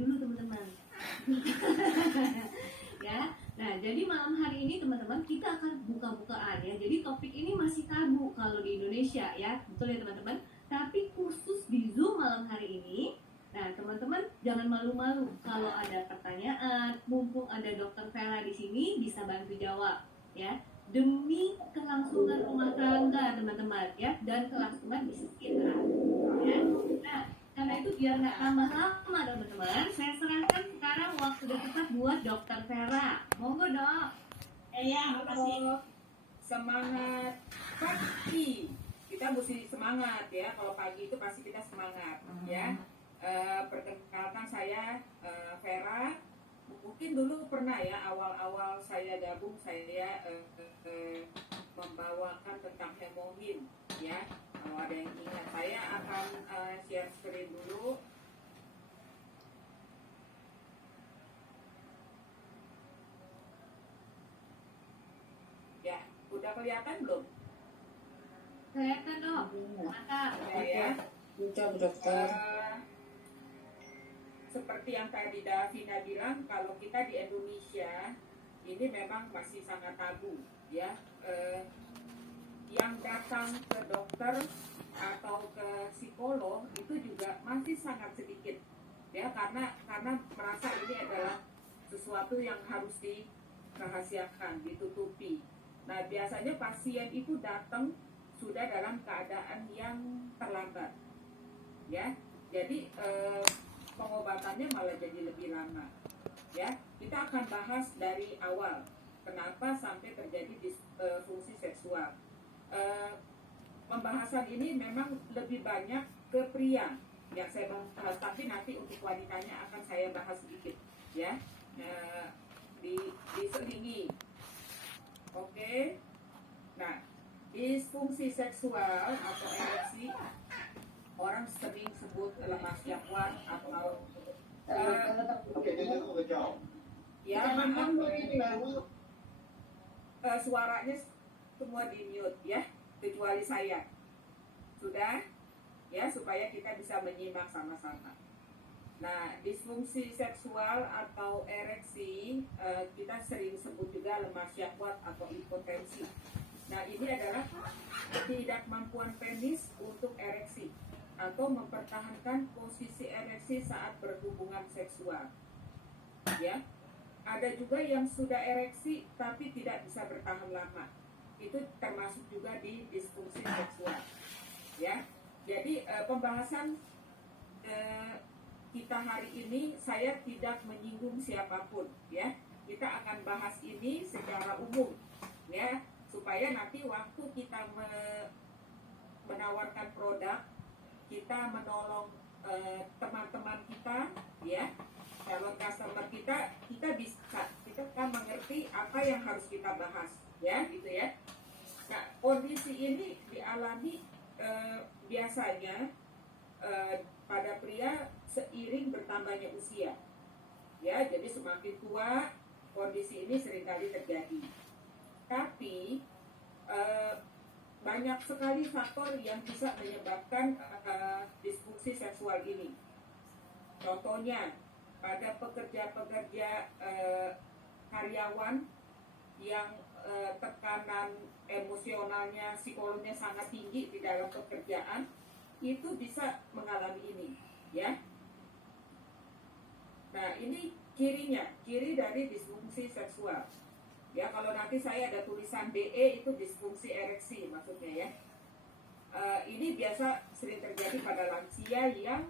dulu teman-teman. Ya. Nah, jadi malam hari ini teman-teman kita akan buka-bukaan ya. Jadi topik ini masih tabu kalau di Indonesia ya. Betul ya teman-teman? Tapi khusus di Zoom malam hari ini, nah teman-teman jangan malu-malu kalau ada pertanyaan, mumpung ada Dokter Vera di sini bisa bantu jawab ya. Demi kelangsungan rumah tangga teman-teman ya, dan kelangsungan bisnis kita ya. Nah, karena itu biar nggak tambah lama teman-teman, saya serahkan sekarang waktu dan tempat buat Dokter Vera. Monggo dok. Ya, makasih. Semangat pagi. Kita mesti semangat ya. Kalau pagi itu pasti kita semangat ya. Perkenalkan saya Vera. Mungkin dulu pernah ya awal-awal saya gabung saya membawakan tentang hemoglobin ya. Kalau ada yang ingat, saya akan share screen dulu. Ya, udah kelihatan belum? Kelihatan dok. Mantap. Ya. Coba dokter. Seperti yang tadi Davina bilang, kalau kita di Indonesia ini memang masih sangat tabu ya. Yang datang ke dokter atau ke psikolog itu juga masih sangat sedikit ya, karena merasa ini adalah sesuatu yang harus dirahasiakan, ditutupi. Nah, biasanya pasien itu datang sudah dalam keadaan yang terlambat ya, jadi pengobatannya malah jadi lebih lama ya. Kita akan bahas dari awal kenapa sampai terjadi disfungsi seksual. Pembahasan ini memang lebih banyak ke pria yang saya bahas, tapi nanti untuk wanitanya akan saya bahas sedikit ya. Diselingi. Oke. Nah, disfungsi seksual atau ereksi orang sering sebut lemah syahwat atau ya, suaranya semua di mute ya, kecuali saya. Sudah ya, supaya kita bisa menyimak sama-sama. Nah, disfungsi seksual atau ereksi kita sering sebut juga lemah syahwat atau impotensi. Nah, ini adalah ketidakmampuan penis untuk ereksi atau mempertahankan posisi ereksi saat berhubungan seksual. Ya. Ada juga yang sudah ereksi tapi tidak bisa bertahan lama. Itu termasuk juga di disfungsi seksual. Ya. Jadi pembahasan kita hari ini saya tidak menyinggung siapapun ya. Kita akan bahas ini secara umum ya, supaya nanti waktu kita menawarkan produk, kita menolong teman-teman kita ya, calon customer kita kan mengerti apa yang harus kita bahas ya, gitu ya. Nah, kondisi ini dialami biasanya pada pria seiring bertambahnya usia ya, jadi semakin tua kondisi ini seringkali terjadi. Tapi banyak sekali faktor yang bisa menyebabkan disfungsi seksual ini. Contohnya pada pekerja-pekerja karyawan yang tekanan emosionalnya, psikologinya sangat tinggi di dalam pekerjaan, itu bisa mengalami ini ya. Nah, ini ciri dari disfungsi seksual ya. Kalau nanti saya ada tulisan DE itu disfungsi ereksi maksudnya ya. Ini biasa sering terjadi pada lansia yang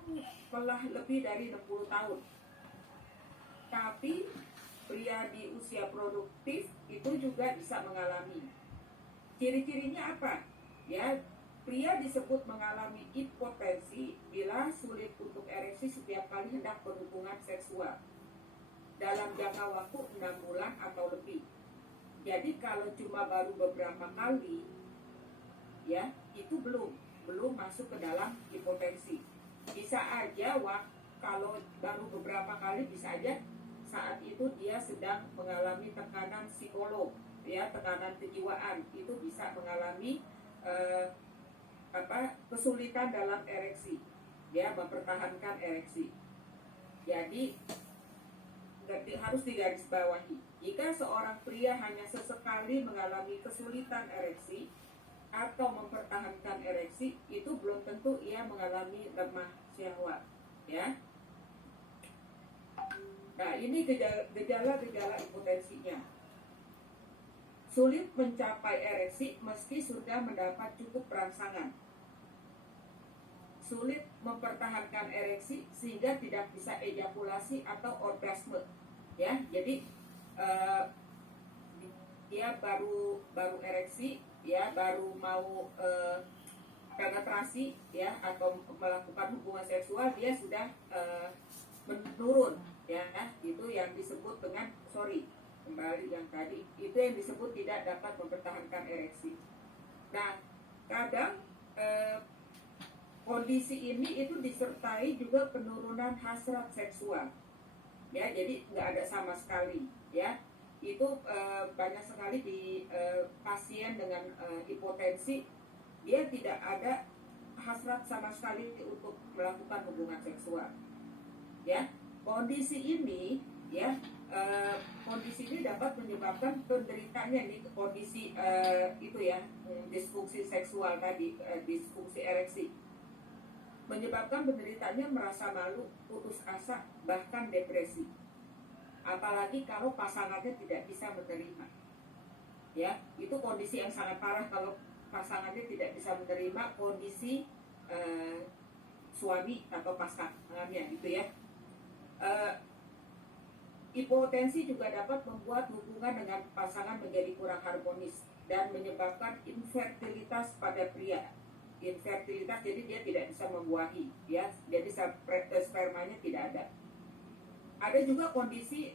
telah lebih dari 60 tahun. Tapi pria di usia produktif itu juga bisa mengalami. Ciri-cirinya apa? Ya, pria disebut mengalami impotensi bila sulit untuk ereksi setiap kali hendak berhubungan seksual dalam jangka waktu 6 bulan atau lebih. Jadi kalau cuma baru beberapa kali ya, itu belum masuk ke dalam impotensi. Bisa aja kalau baru beberapa kali, bisa aja saat itu dia sedang mengalami tekanan psikolog ya, tekanan kejiwaan, itu bisa mengalami kesulitan dalam ereksi ya, mempertahankan ereksi. Jadi harus digarisbawahi. Jika seorang pria hanya sesekali mengalami kesulitan ereksi atau mempertahankan ereksi, itu belum tentu ia mengalami lemah syahwat, ya. Nah, ini gejala-gejala impotensinya. Sulit mencapai ereksi meski sudah mendapat cukup rangsangan. Sulit mempertahankan ereksi sehingga tidak bisa ejakulasi atau orgasme, ya. Jadi dia baru ereksi, ya, baru mau penetrasi, ya, atau melakukan hubungan seksual, dia sudah menurun, ya. Itu yang disebut dengan kembali yang tadi, itu yang disebut tidak dapat mempertahankan ereksi. Nah, kadang kondisi ini itu disertai juga penurunan hasrat seksual, ya. Jadi nggak ada sama sekali, ya. Itu banyak sekali di pasien dengan hipotensi, dia tidak ada hasrat sama sekali untuk melakukan hubungan seksual, ya. Kondisi ini, ya, kondisi ini dapat menyebabkan penderitanya di kondisi itu, ya, disfungsi seksual tadi, disfungsi ereksi, menyebabkan penderitanya merasa malu, putus asa, bahkan depresi. Apalagi kalau pasangannya tidak bisa menerima, ya. Itu kondisi yang sangat parah kalau pasangannya tidak bisa menerima kondisi suami atau pasangannya, gitu, ya. Hipotensi juga dapat membuat hubungan dengan pasangan menjadi kurang harmonis dan menyebabkan infertilitas pada pria. Infertilitas, jadi dia tidak bisa membuahi, ya, jadi spermanya tidak ada. Ada juga kondisi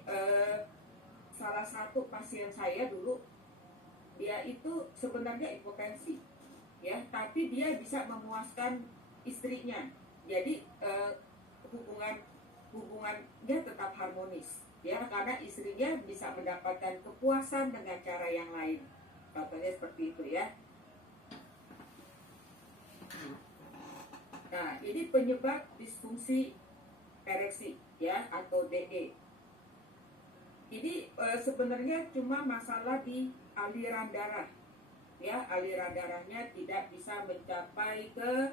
salah satu pasien saya dulu, dia itu sebenarnya impotensi, ya, tapi dia bisa memuaskan istrinya. Jadi hubungannya tetap harmonis, ya, karena istrinya bisa mendapatkan kepuasan dengan cara yang lain. Contohnya seperti itu, ya. Nah, ini penyebab disfungsi ereksi, ya, atau DE. Ini sebenarnya cuma masalah di aliran darah, ya. Aliran darahnya tidak bisa mencapai ke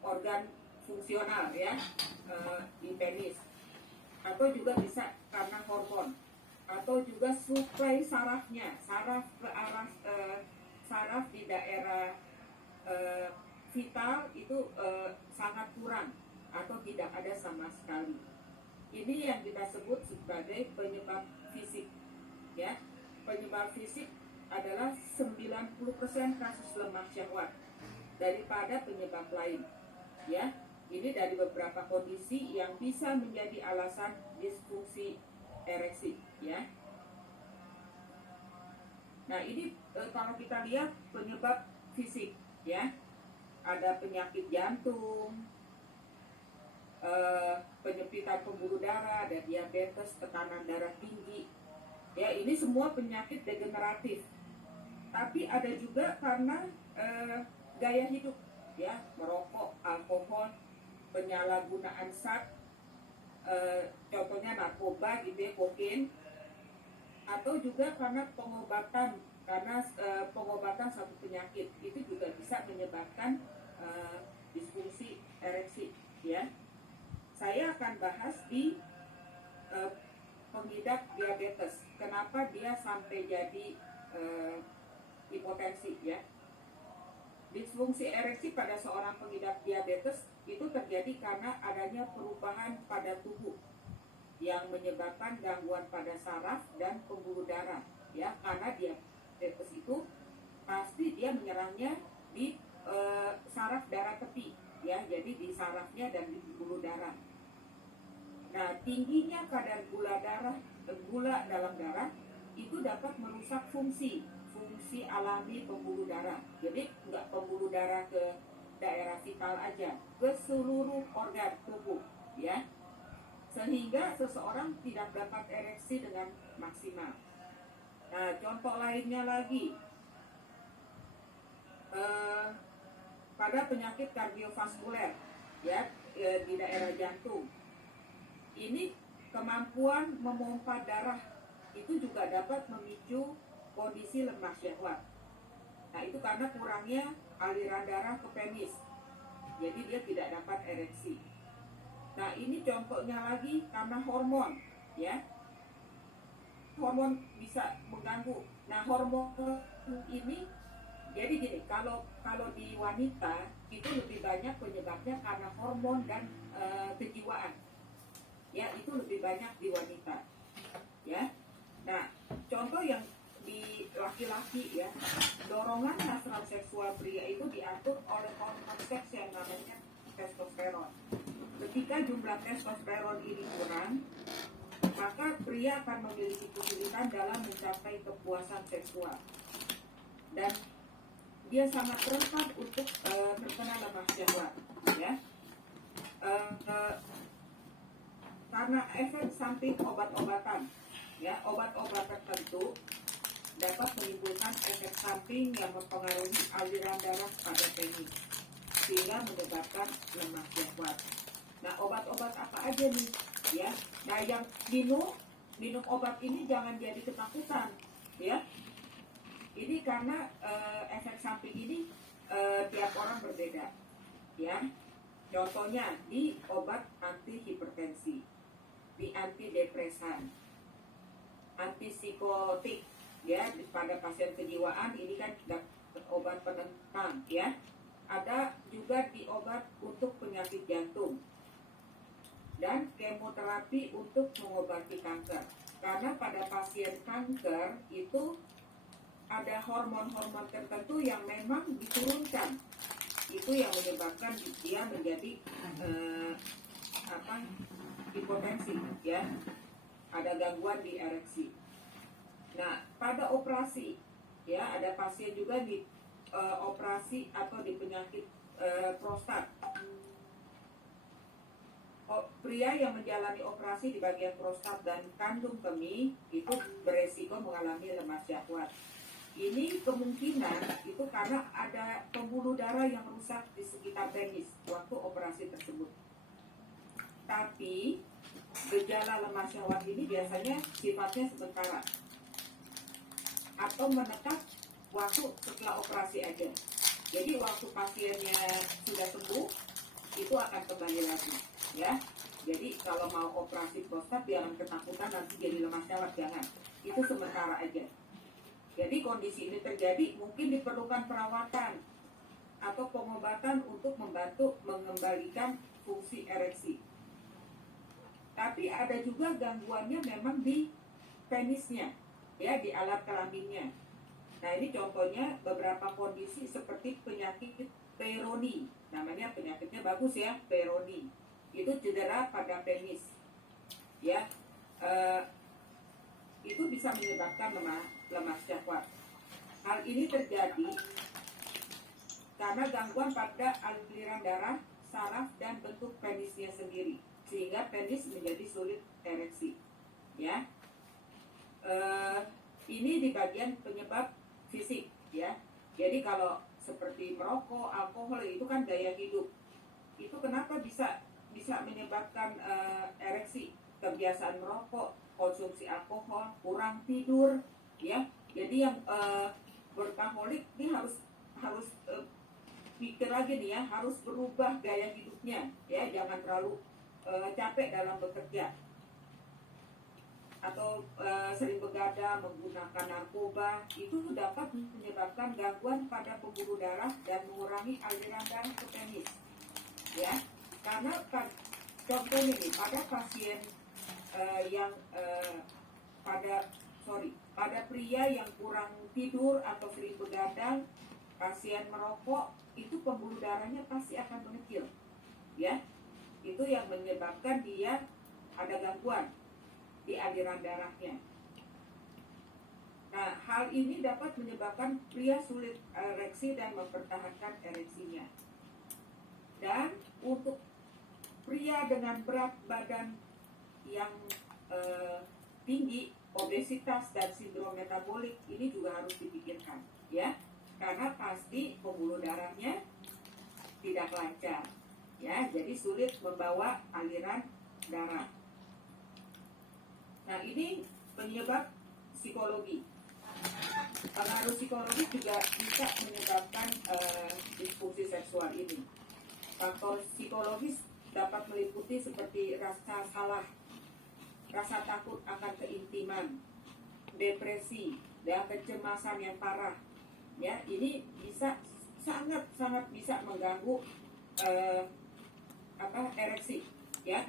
organ fungsional, ya, di penis, atau juga bisa karena hormon, atau juga suplai sarafnya, saraf ke arah saraf di daerah vital itu sangat kurang atau tidak ada sama sekali. Ini yang kita sebut sebagai penyebab fisik, ya. Penyebab fisik adalah 90% kasus lemah syahwat daripada penyebab lain, ya. Ini dari beberapa kondisi yang bisa menjadi alasan disfungsi ereksi, ya. Nah, ini kalau kita lihat penyebab fisik, ya, ada penyakit jantung, penyempitan pembuluh darah, ada diabetes, tekanan darah tinggi, ya. Ini semua penyakit degeneratif. Tapi ada juga karena gaya hidup, ya, merokok, alkohol, penyalahgunaan zat, contohnya narkoba, gitu, ya, kokain, atau juga karena pengobatan satu penyakit, itu juga bisa menyebabkan disfungsi ereksi, ya. Saya akan bahas di pengidap diabetes, kenapa dia sampai jadi hipotensi, ya. Disfungsi ereksi pada seorang pengidap diabetes itu terjadi karena adanya perubahan pada tubuh yang menyebabkan gangguan pada saraf dan pembuluh darah, ya. Karena diabetes itu pasti dia menyerangnya di saraf darah tepi, ya. Jadi di sarafnya dan di pembuluh darah. Nah, tingginya kadar gula dalam darah itu dapat merusak fungsi alami pembuluh darah. Jadi nggak pembuluh darah ke daerah vital aja, ke seluruh organ tubuh, ya. Sehingga seseorang tidak dapat ereksi dengan maksimal. Nah, contoh lainnya lagi, pada penyakit kardiovaskuler, ya, di daerah jantung. Ini kemampuan memompa darah itu juga dapat memicu kondisi lemah syahwat. Nah, itu karena kurangnya aliran darah ke penis. Jadi dia tidak dapat ereksi. Nah, ini contohnya lagi karena hormon, ya. Hormon bisa mengganggu. Nah, hormon ini jadi gini, kalau di wanita itu lebih banyak penyebabnya karena hormon dan kejiwaan. Ya, itu lebih banyak di wanita. Ya. Nah, contoh yang di laki-laki ya, dorongan hasrat seksual pria itu diatur oleh hormon seks yang namanya testosteron. Ketika jumlah testosteron ini kurang, maka pria akan memiliki kesulitan dalam mencapai kepuasan seksual dan dia sangat rentan untuk terkena lemah syahwat, ya. Karena efek samping obat-obatan, ya, obat-obat tertentu dapat menimbulkan efek samping yang mempengaruhi aliran darah pada penis sehingga menyebabkan lemah syahwat. Nah, obat-obat apa aja nih, ya? Nah, yang minum obat ini jangan jadi ketakutan, ya. Ini karena efek samping ini tiap orang berbeda, ya. Contohnya di obat anti hipertensi, di antidepresan, antipsikotik, ya, pada pasien kejiwaan ini kan obat penenang, ya. Ada juga di obat untuk penyakit jantung dan kemoterapi untuk mengobati kanker. Karena pada pasien kanker itu ada hormon-hormon tertentu yang memang diturunkan. Itu yang menyebabkan dia menjadi hipotensi, ya. Ada gangguan di ereksi. Nah, pada operasi, ya, ada pasien juga di operasi atau di penyakit prostat. Pria yang menjalani operasi di bagian prostat dan kandung kemih itu beresiko mengalami lemah syahwat. Ini kemungkinan itu karena ada pembuluh darah yang rusak di sekitar penis waktu operasi tersebut. Tapi gejala lemah syahwat ini biasanya sifatnya sementara atau menetap waktu setelah operasi aja. Jadi waktu pasiennya sudah sembuh itu akan kembali lagi, ya. Jadi kalau mau operasi prostat jangan ketakutan nanti jadi lemah syahwat, jangan. Itu sementara aja. Jadi kondisi ini terjadi mungkin diperlukan perawatan atau pengobatan untuk membantu mengembalikan fungsi ereksi. Tapi ada juga gangguannya memang di penisnya, ya, di alat kelaminnya. Nah, ini contohnya beberapa kondisi seperti penyakit Peyronie. Namanya penyakitnya bagus ya, Peyronie. Itu cedera pada penis, ya. Itu bisa menyebabkan lemah syahwat. Hal ini terjadi karena gangguan pada aliran darah, saraf dan bentuk penisnya sendiri, sehingga penis menjadi sulit ereksi, ya. Ini di bagian penyebab fisik, ya. Jadi kalau seperti merokok, alkohol itu kan gaya hidup. Itu kenapa bisa menyebabkan ereksi? Kebiasaan merokok, konsumsi alkohol, kurang tidur, ya. Jadi yang workaholic ini harus pikir lagi nih, ya, harus berubah gaya hidupnya, ya. Jangan terlalu capek dalam bekerja atau sering begadang, menggunakan narkoba. Itu dapat menyebabkan gangguan pada pembuluh darah dan mengurangi aliran darah ke penis, ya. Karena contohnya nih, pada pasien pada pria yang kurang tidur atau sering begadang, pasien merokok, itu pembuluh darahnya pasti akan mengecil, ya. Itu yang menyebabkan dia ada gangguan di aliran darahnya. Nah, hal ini dapat menyebabkan pria sulit ereksi dan mempertahankan ereksinya. Dan untuk pria dengan berat badan yang tinggi, obesitas dan sindrom metabolik ini juga harus dipikirkan, ya. Karena pasti pembuluh darahnya tidak lancar. ya, jadi sulit membawa aliran darah. Nah, ini penyebab psikologi. Pengaruh psikologi juga bisa menyebabkan disfungsi seksual ini. Faktor psikologis dapat meliputi seperti rasa salah, rasa takut akan keintiman, depresi, dan kecemasan yang parah. Ya, ini bisa sangat bisa mengganggu ereksi. Ya,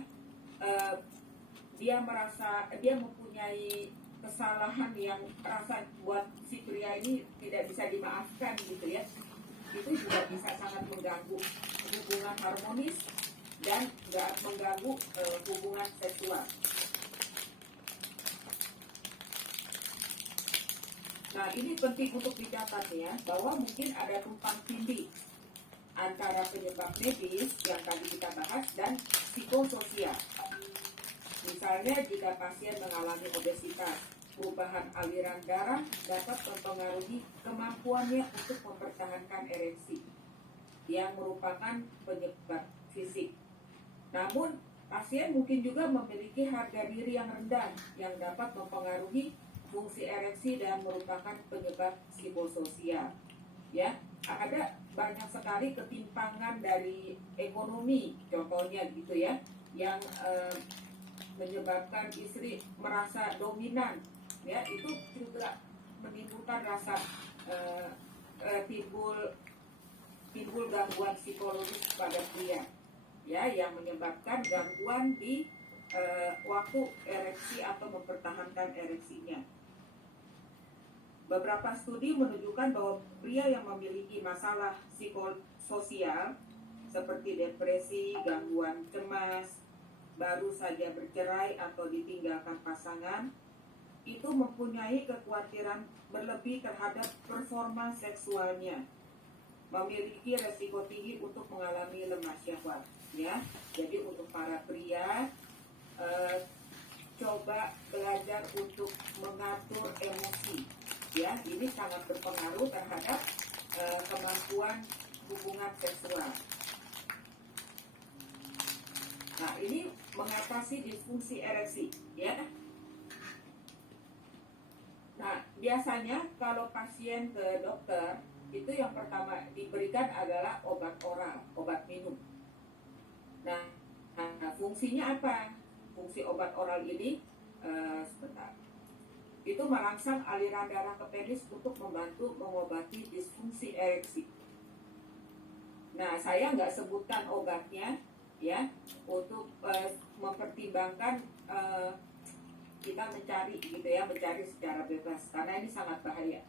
dia mempunyai kesalahan yang rasa buat si pria ini tidak bisa dimaafkan gitu ya. Itu juga bisa sangat mengganggu hubungan harmonis dan mengganggu hubungan seksual. Nah, ini penting untuk dicatat ya, bahwa mungkin ada tumpang tindih antara penyebab medis yang tadi kita bahas dan psikososial. Misalnya jika pasien mengalami obesitas, perubahan aliran darah dapat mempengaruhi kemampuannya untuk mempertahankan ereksi yang merupakan penyebab fisik. Namun, pasien mungkin juga memiliki harga diri yang rendah yang dapat mempengaruhi fungsi ereksi dan merupakan penyebab psikososial. Ya, ada banyak sekali ketimpangan dari ekonomi, contohnya gitu ya, yang menyebabkan istri merasa dominan, ya, itu juga menimbulkan rasa timbul gangguan psikologis pada pria, ya, yang menyebabkan gangguan di waktu ereksi atau mempertahankan ereksinya. Beberapa studi menunjukkan bahwa pria yang memiliki masalah psikososial seperti depresi, gangguan cemas, baru saja bercerai atau ditinggalkan pasangan, itu mempunyai kekhawatiran berlebih terhadap performa seksualnya, memiliki resiko tinggi untuk mengalami lemah syahwat. Ya, jadi untuk para pria, coba belajar untuk mengatur emosi. Ya, ini sangat berpengaruh terhadap kemampuan hubungan seksual. Nah, ini mengatasi disfungsi ereksi, ya. Nah, biasanya kalau pasien ke dokter, itu yang pertama diberikan adalah obat oral, obat minum. Nah, fungsinya apa? Fungsi obat oral ini, sebentar, itu merangsang aliran darah ke penis untuk membantu mengobati disfungsi ereksi. Nah, saya nggak sebutkan obatnya, ya, untuk mempertimbangkan kita mencari gitu ya, mencari secara bebas, karena ini sangat bahaya.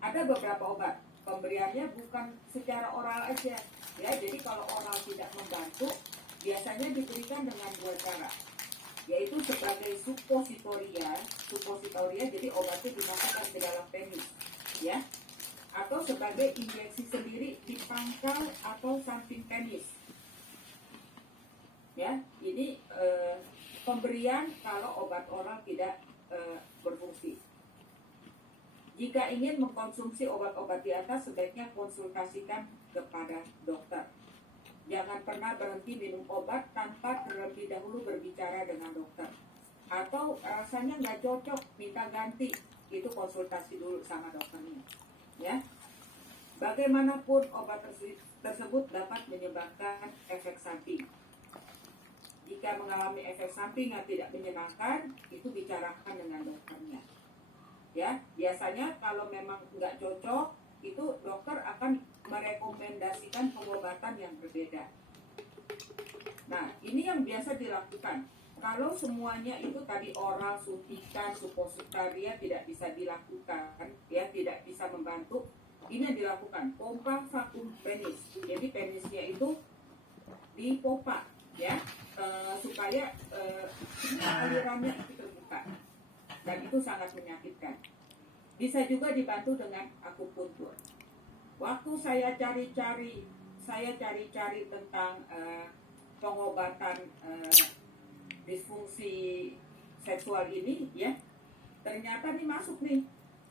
Ada beberapa obat, pemberiannya bukan secara oral aja, ya. Jadi kalau oral tidak membantu, biasanya diberikan dengan dua cara, yaitu sebagai suppositoria, jadi obatnya dimasukkan ke dalam penis, ya, atau sebagai injeksi sendiri di pangkal atau samping penis. Ya, ini pemberian kalau obat oral tidak berfungsi. Jika ingin mengkonsumsi obat-obat di atas, sebaiknya konsultasikan kepada dokter. Jangan pernah berhenti minum obat tanpa terlebih dahulu berbicara dengan dokter. Atau rasanya nggak cocok, minta ganti, itu konsultasi dulu sama dokternya. Ya, bagaimanapun obat tersebut dapat menyebabkan efek samping. Jika mengalami efek samping yang tidak menyenangkan, itu bicarakan dengan dokternya. Ya, biasanya kalau memang nggak cocok, itu dokter akan merekomendasikan pengobatan yang berbeda. Nah, ini yang biasa dilakukan. Kalau semuanya itu tadi oral, suntikan, suppositoria tidak bisa dilakukan, ya, tidak bisa membantu, ini yang dilakukan pompa vakum penis. Jadi penisnya itu dipompa, ya, supaya alirannya itu terbuka, dan itu sangat menyakitkan. Bisa juga dibantu dengan akupuntur. Waktu saya cari-cari tentang pengobatan disfungsi seksual ini, ya, ternyata nih masuk nih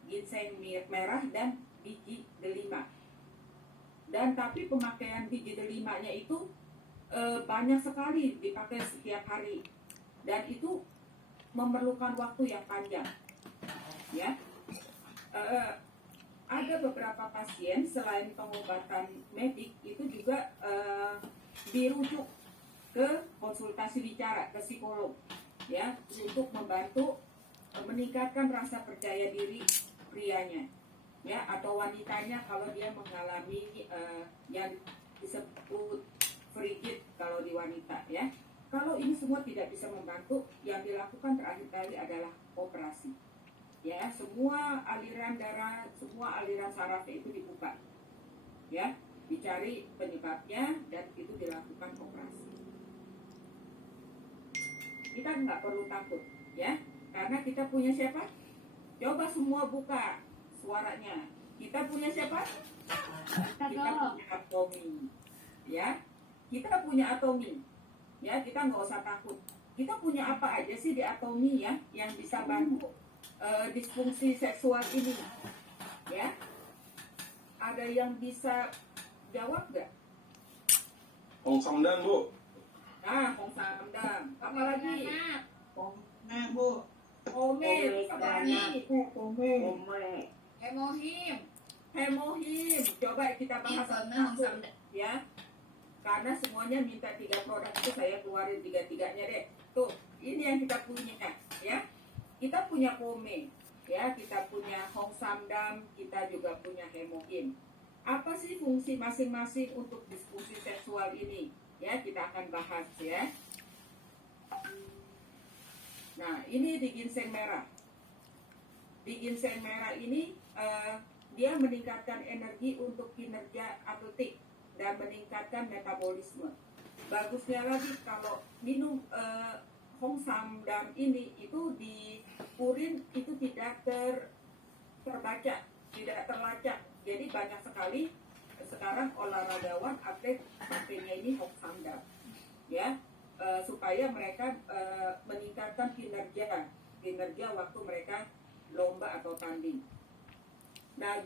ginseng merah dan biji delima. Dan tapi pemakaian biji delimanya itu banyak sekali dipakai setiap hari dan itu memerlukan waktu yang panjang, ya. Ada beberapa pasien selain pengobatan medik itu juga dirujuk ke konsultasi bicara ke psikolog, ya, untuk membantu meningkatkan rasa percaya diri prianya, ya, atau wanitanya kalau dia mengalami yang disebut frigid kalau di wanita, ya. Kalau ini semua tidak bisa membantu, yang dilakukan terakhir kali adalah operasi, ya. Semua aliran darah, semua aliran sarafnya itu dibuka, ya, dicari penyebabnya dan itu dilakukan operasi. Kita nggak perlu takut, ya, karena kita punya siapa? Coba semua buka suaranya. Kita punya siapa? Kita punya Atomi, ya. Kita punya Atomi, ya. Kita nggak usah takut. Kita punya apa aja sih di Atomi, ya, yang bisa bantu disfungsi seksual ini, ya. Ada yang bisa jawab nggak? Hong Samdan, Bu. Nah, Hong Samdam. Apa lagi? Nah, Bu. Ome, apa lagi? Hemohim. Hemohim. Coba kita bahas satu, ya. Karena semuanya minta 3 produk itu, saya keluarin 3-3-nya deh. Tuh, ini yang kita punya, ya. Kita punya Pome, ya. Kita punya Hong Samdam, kita juga punya Hemohim. Apa sih fungsi masing-masing untuk disfungsi seksual ini? Ya, kita akan bahas, ya. Nah, ini di ginseng merah. Di ginseng merah ini dia meningkatkan energi untuk kinerja atletik dan meningkatkan metabolisme. Bagusnya lagi kalau minum Hong Samdam ini itu di urin itu tidak terbaca, tidak terlacak. Jadi banyak sekali sekarang olahragawan atlet pakainya ini Hong Samdam, ya, supaya mereka meningkatkan kinerja waktu mereka lomba atau tanding. Nah,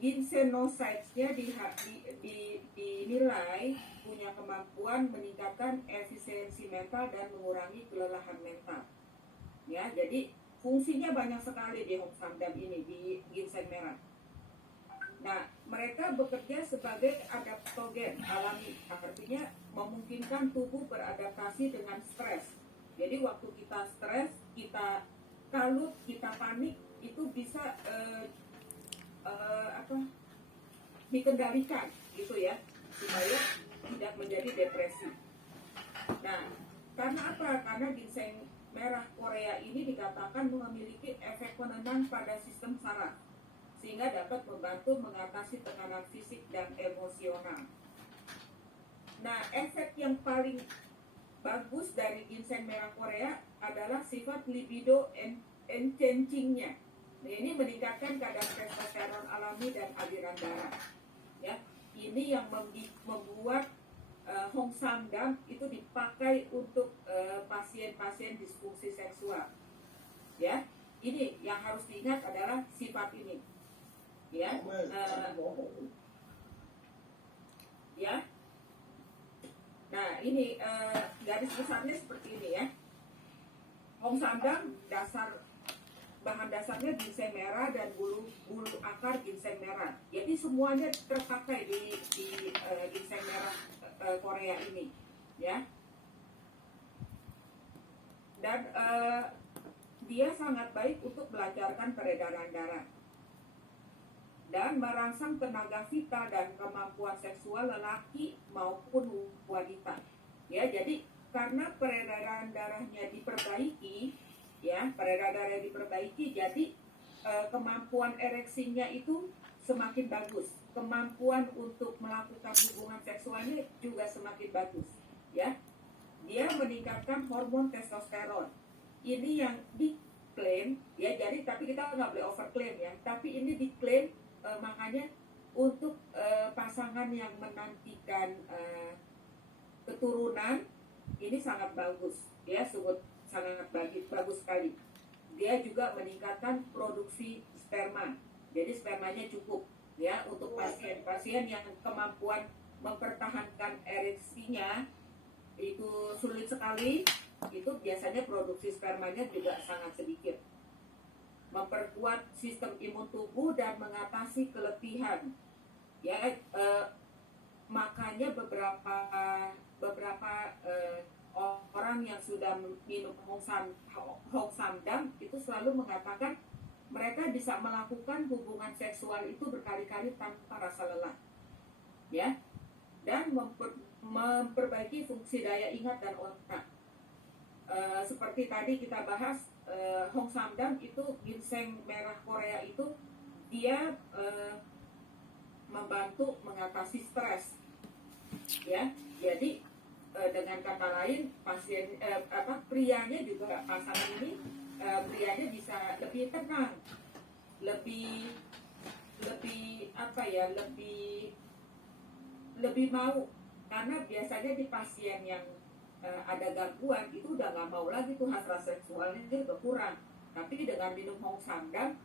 ginsenosides-nya dinilai punya kemampuan meningkatkan efisiensi mental dan mengurangi kelelahan mental, ya. Jadi fungsinya banyak sekali di Hong Samdam ini, di ginseng merah. Nah, mereka bekerja sebagai adaptogen alami, artinya memungkinkan tubuh beradaptasi dengan stres. Jadi waktu kita stres, kita kalut, kita panik, itu bisa dikendalikan, gitu ya, supaya tidak menjadi depresi. Nah, karena apa? Karena ginseng merah Korea ini dikatakan memiliki efek penenang pada sistem saraf, sehingga dapat membantu mengatasi tekanan fisik dan emosional. Nah, efek yang paling bagus dari ginseng merah Korea adalah sifat libido enhancing-nya. Nah, ini meningkatkan kadar testosteron alami dan aliran darah, ya. Ini yang membuat Hong Samdam itu dipakai untuk pasien-pasien disfungsi seksual, ya. Ini yang harus diingat adalah sifat ini, ya. Ya. Nah, ini garis besarnya seperti ini, ya. Hong Samdam bahan dasarnya ginseng merah dan bulu akar ginseng merah. Jadi semuanya terpakai di ginseng merah Korea ini, ya. Dan dia sangat baik untuk melancarkan peredaran darah dan merangsang tenaga vital dan kemampuan seksual lelaki maupun wanita, ya. Jadi karena peredaran darahnya diperbaiki, ya, jadi kemampuan ereksinya itu semakin bagus, kemampuan untuk melakukan hubungan seksualnya juga semakin bagus, ya. Dia meningkatkan hormon testosteron. Ini yang diklaim, ya. Jadi tapi kita nggak boleh overklaim, ya. Tapi ini diklaim makanya untuk pasangan yang menantikan keturunan ini sangat bagus, ya. Sangat bagus sekali. Dia juga meningkatkan produksi sperma. Jadi spermanya cukup, ya, untuk pasien-pasien yang kemampuan mempertahankan ereksinya itu sulit sekali, itu biasanya produksi spermanya juga sangat sedikit. Memperkuat sistem imun tubuh dan mengatasi keletihan. Ya, makanya beberapa orang yang sudah minum Hongsamdam itu selalu mengatakan mereka bisa melakukan hubungan seksual itu berkali-kali tanpa rasa lelah, ya, dan memperbaiki fungsi daya ingat dan otak. Seperti tadi kita bahas, Hongsamdam itu ginseng merah Korea itu dia membantu mengatasi stres, ya. Jadi dengan kata lain prianya juga pasangan ini prianya bisa lebih tenang, lebih mau, karena biasanya di pasien yang ada gangguan itu udah nggak mau lagi tuh hasrat seksualnya, dia udah kurang. Tapi dengan minum Hongsamdam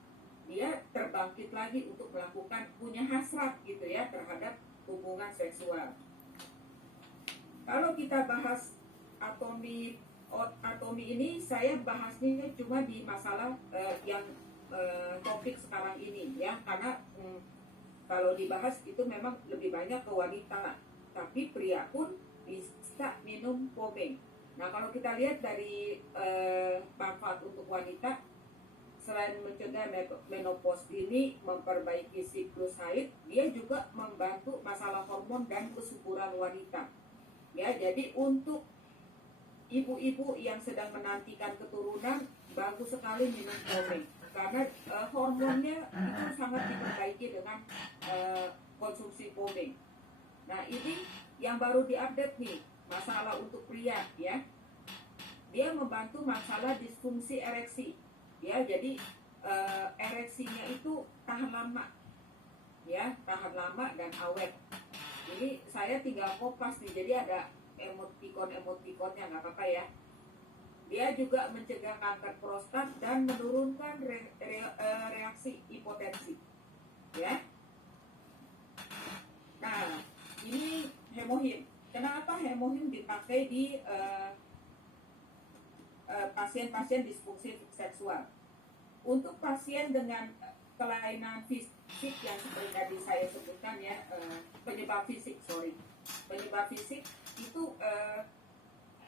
dia terbangkit lagi untuk melakukan punya hasrat gitu ya terhadap hubungan seksual. Kalau kita bahas atomi ini, saya bahasnya cuma di masalah yang topik sekarang ini ya, karena kalau dibahas itu memang lebih banyak ke wanita, tapi pria pun bisa minum pomeng. Nah, kalau kita lihat dari manfaat untuk wanita, selain mencegah menopause ini, memperbaiki siklus haid, dia juga membantu masalah hormon dan kesuburan wanita. Ya, jadi untuk ibu-ibu yang sedang menantikan keturunan, bagus sekali minum pomeng karena hormonnya itu sangat diperbaiki dengan konsumsi pomeng. Nah, ini yang baru diupdate nih, masalah untuk pria ya. Dia membantu masalah disfungsi ereksi. Ya, jadi ereksinya itu tahan lama. Ya, tahan lama dan awet. Ini saya tinggal kopas nih, jadi ada emotikonnya, nggak apa-apa ya. Dia juga mencegah kanker prostat dan menurunkan reaksi hipotensi. Ya. Nah, ini hemohim. Kenapa hemohim dipakai di pasien-pasien disfungsi seksual? Untuk pasien dengan kelainan fisik yang seperti tadi saya sebutkan ya, penyebab fisik itu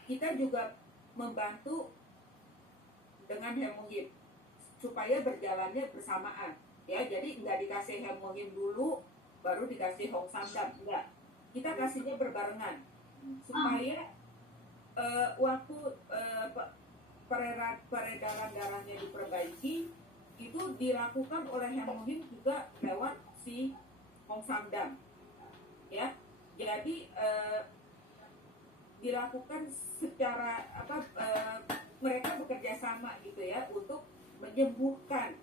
kita juga membantu dengan hemohim supaya berjalannya bersamaan ya. Jadi nggak dikasih hemohim dulu baru dikasih Hongsamdam, enggak, kita kasihnya berbarengan supaya waktu peredaran darahnya diperbaiki, itu dilakukan oleh hemohim juga lewat si Hongsamdam ya. Jadi dilakukan secara mereka bekerja sama gitu ya untuk menyembuhkan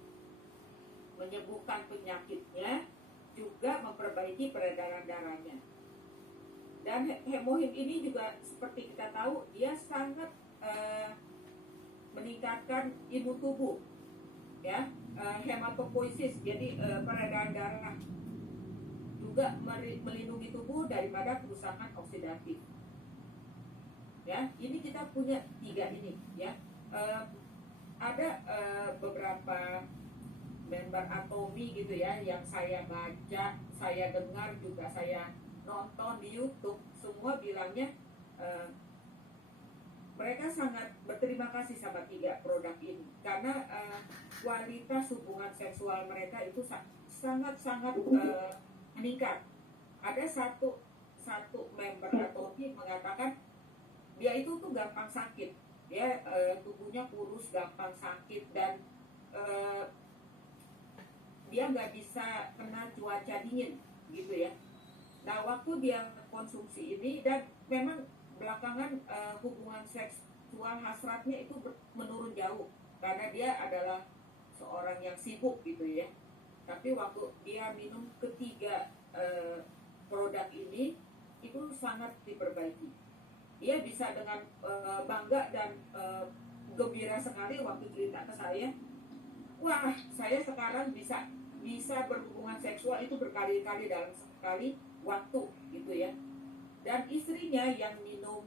penyakitnya, juga memperbaiki peredaran darahnya. Dan hemohim ini juga seperti kita tahu dia sangat meningkatkan imun tubuh ya, hematopoiesis, jadi peredaran darah, juga melindungi tubuh daripada kerusakan oksidatif. Ya, ini kita punya 3 ini ya. Ada beberapa member atomi gitu ya yang saya baca, saya dengar, juga saya nonton di YouTube, semua bilangnya mereka sangat berterima kasih sama 3 produk ini karena kualitas hubungan seksual mereka itu sangat meningkat. Ada satu member atomi mengatakan dia itu tuh gampang sakit, dia tubuhnya kurus, gampang sakit, dan dia nggak bisa kena cuaca dingin gitu ya. Nah, waktu dia konsumsi ini, dan memang belakangan hubungan seksual hasratnya itu menurun jauh karena dia adalah seorang yang sibuk gitu ya. Tapi waktu dia minum ketiga produk ini, itu sangat diperbaiki. Dia bisa dengan bangga dan gembira sekali waktu cerita ke saya, wah, saya sekarang bisa berhubungan seksual itu berkali-kali dalam sekali waktu gitu ya. Dan istrinya yang minum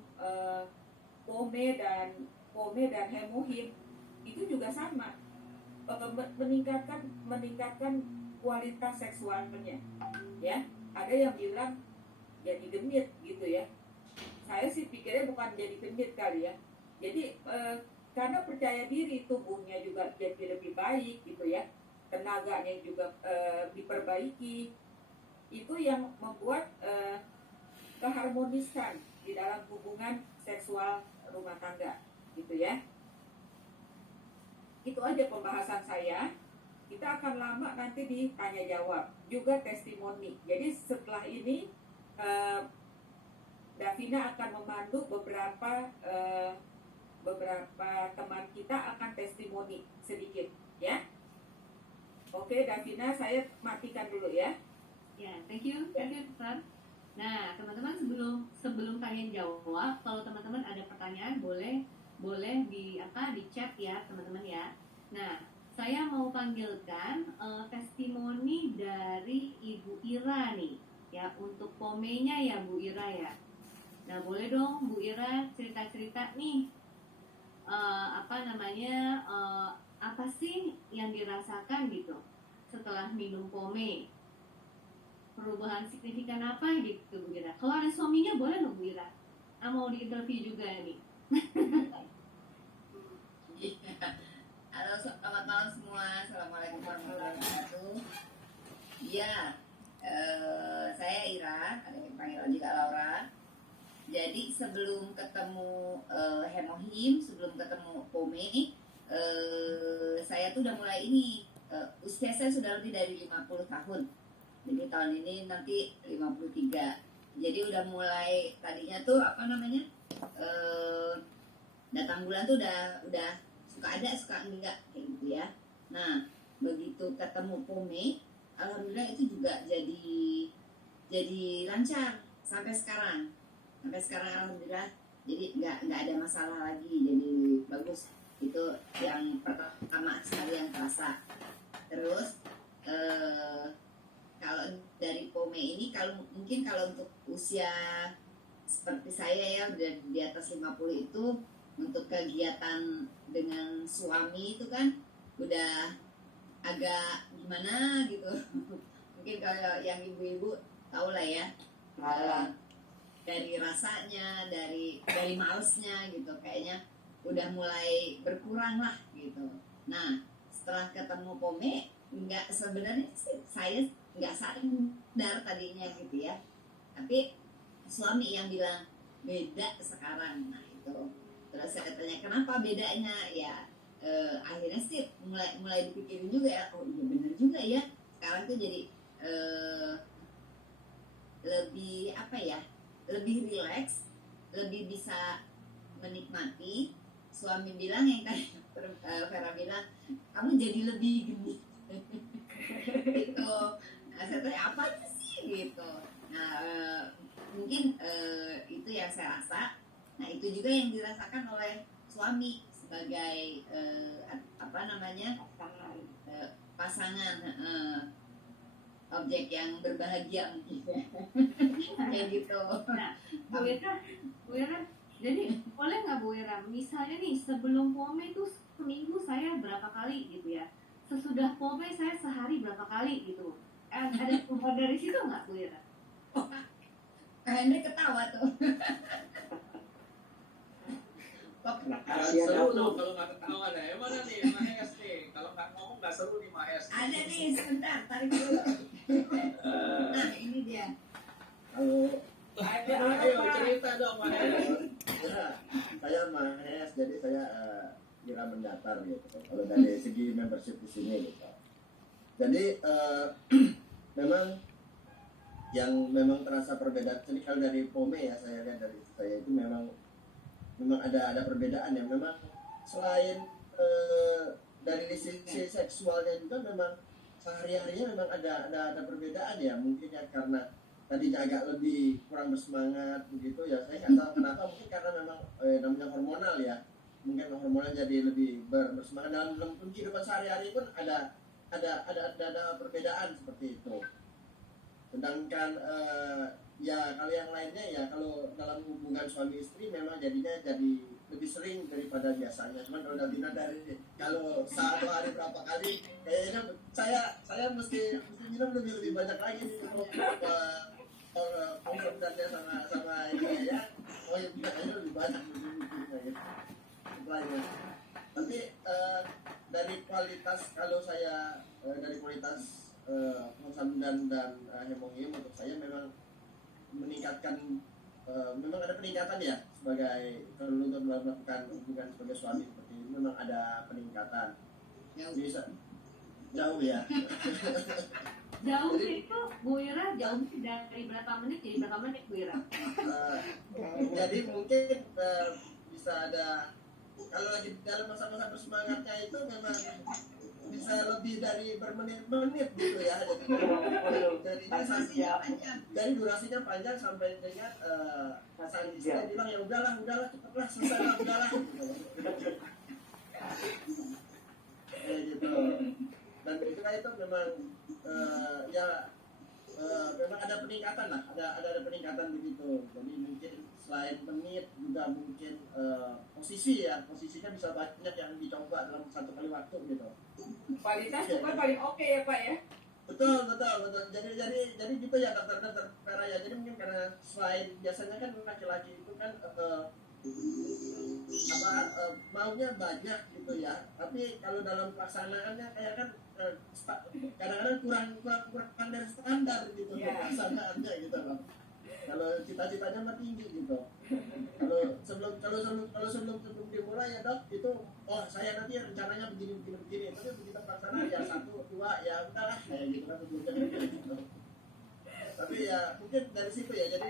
pome dan hemohim itu juga sama, meningkatkan kualitas seksualnya ya. Ada yang bilang jadi genit gitu ya. Saya sih pikirnya bukan jadi genit kali ya. Jadi karena percaya diri, tubuhnya juga jadi lebih baik gitu ya, tenaganya juga diperbaiki. Itu yang membuat keharmonisan di dalam hubungan seksual rumah tangga gitu ya. Itu aja pembahasan saya. Kita akan lama nanti di tanya jawab, juga testimoni. Jadi setelah ini Davina akan memandu beberapa teman kita akan testimoni sedikit ya. Oke Davina, saya matikan dulu ya. Ya, thank you, Dokter. Nah, teman-teman sebelum tanya jawab, kalau teman-teman ada pertanyaan boleh di chat ya, teman-teman ya. Nah, saya mau panggilkan testimoni dari Ibu Ira nih, ya, untuk pomenya ya Bu Ira ya. Nah, boleh dong Bu Ira cerita-cerita nih, apa sih yang dirasakan gitu setelah minum pome? Perubahan signifikan apa gitu Bu Ira? Kalau ada suaminya boleh nggak Bu Ira? Mau diinterview juga nih. Halo, selamat malam semua. Assalamualaikum warahmatullahi wabarakatuh. Iya, saya Ira, ada yang panggil juga Laura. Jadi sebelum ketemu hemohim, sebelum ketemu pome, saya tuh udah mulai ini. Usia saya sudah lebih dari 50 tahun. Jadi tahun ini nanti 53. Jadi udah mulai, tadinya tuh datang bulan tuh udah suka ada suka enggak kayak gitu ya. Nah, begitu ketemu pome, alhamdulillah itu juga jadi lancar sampai sekarang alhamdulillah. Jadi nggak ada masalah lagi, jadi bagus. Itu yang pertama sekali yang terasa. Terus kalau dari pome ini, mungkin kalau untuk usia seperti saya ya udah di atas 50 itu, untuk kegiatan dengan suami itu kan udah agak gimana gitu. Mungkin kalau yang ibu-ibu tahu lah ya, dari rasanya, dari malesnya gitu, kayaknya udah mulai berkurang lah gitu. Nah, setelah ketemu pome, sebenarnya sih saya nggak sadar tadinya gitu ya, tapi suami yang bilang beda sekarang. Nah itu, terus saya tanya kenapa bedanya ya, akhirnya sih mulai dipikirin juga ya, oh iya bener juga ya, sekarang tuh jadi lebih lebih rileks, lebih bisa menikmati. Suami bilang yang tadi Vera bilang, kamu jadi lebih gini gitu. Nah, saya tanya apa aja sih gitu. Nah, mungkin itu yang saya rasa. Nah, itu juga yang dirasakan oleh suami sebagai pasangan, objek yang berbahagia mungkin kayak gitu. Nah, Bu Ira, jadi boleh nggak Bu Ira, misalnya nih sebelum pome itu seminggu saya berapa kali gitu ya, sesudah pome saya sehari berapa kali gitu, ada perubahan dari situ nggak Bu Ira? Henry ketawa tuh. Seru dong kalau nggak ketawa deh. Mana nih Mahes nih? Kalau nggak ngomong nggak seru nih Mahes. Ada nih, sebentar, tarik dulu. Nah, ini dia. Halo, Ayo cerita dong Mahes. ya, saya Mahes, jadi saya kira mendatar gitu. Kalau dari segi membership di sini gitu. Jadi memang terasa perbedaan. Jadi kalau dari pome ya, saya lihat dari saya itu memang ada perbedaan yang memang selain dari sisi seksualnya juga memang sehari-harinya memang ada perbedaan ya, mungkin ya karena tadinya agak lebih kurang bersemangat begitu ya, saya nggak tahu kenapa, mungkin karena memang namanya hormonal ya, mungkin hormonal jadi lebih bersemangat dalam kehidupan sehari-hari pun ada perbedaan seperti itu. Sedangkan ya kalau yang lainnya ya kalau dalam hubungan suami istri memang jadinya jadi lebih sering daripada biasanya. Cuman kalau Davina dari kalau satu hari berapa kali kayaknya saya mesti minum lebih banyak lagi nih pengorbanannya sama ini ya. Oh ya kayaknya lebih banyak gitu. Supply-nya. Tapi dari kualitas kalau saya dari kualitas Honsamdan dan Hemonghium untuk saya memang meningkatkan memang ada peningkatan ya sebagai kalau untuk melakukan hubungan sebagai suami seperti ini memang ada peningkatan bisa jauh ya Jauh itu Bu Ira jauh dari berapa menit jadi berapa menit Bu Ira? Jadi mungkin bisa ada kalau lagi dalam masa-masa bersemangatnya itu memang bisa lebih dari bermenit-menit gitu ya. Jadi durasinya panjang sampai dengan sang istri bilang ya udahlah cepatlah selesai udahlah gitu. Dan itu memang memang ada peningkatan lah, ada peningkatan begitu. Jadi mungkin selain menit juga mungkin posisinya bisa banyak yang dicoba dalam satu kali waktu gitu. Kualitas juga paling oke ya Pak ya. Betul. Jadi gitu ya dokter Vera ya. Jadi mungkin karena selain biasanya kan laki-laki itu kan maunya banyak gitu ya. Tapi kalau dalam pelaksanaannya kayak kan kadang-kadang kurang dari standar gitu pelaksanaannya gitu loh. Kalau cita-citanya mah tinggi gitu. Kalau sebelum dimulai ya dok itu saya nanti rencananya begini. Tapi begitu pelaksanaan ya 1, 2 ya udahlah kayak gitu kan gitu. Tapi ya mungkin dari situ ya jadi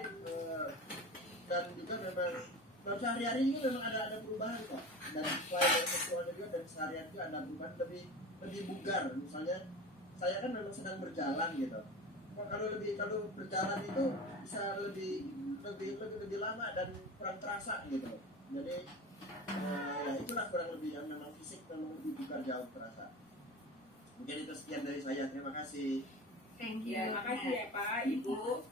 dan juga memang dalam sehari-hari ini memang ada perubahan kok. Dan selain seksualnya juga dan sehari-hari juga ada perubahan lebih bugar. Misalnya saya kan memang sedang berjalan gitu. Kalau berjalan itu bisa lebih lama dan kurang terasa gitu. Jadi ya itulah kurang lebih yang memang fisik memang lebih bugar jauh terasa. Mungkin itu sekian dari saya. Terima kasih. Thank you. Ya, makasih ya Pak, Ibu.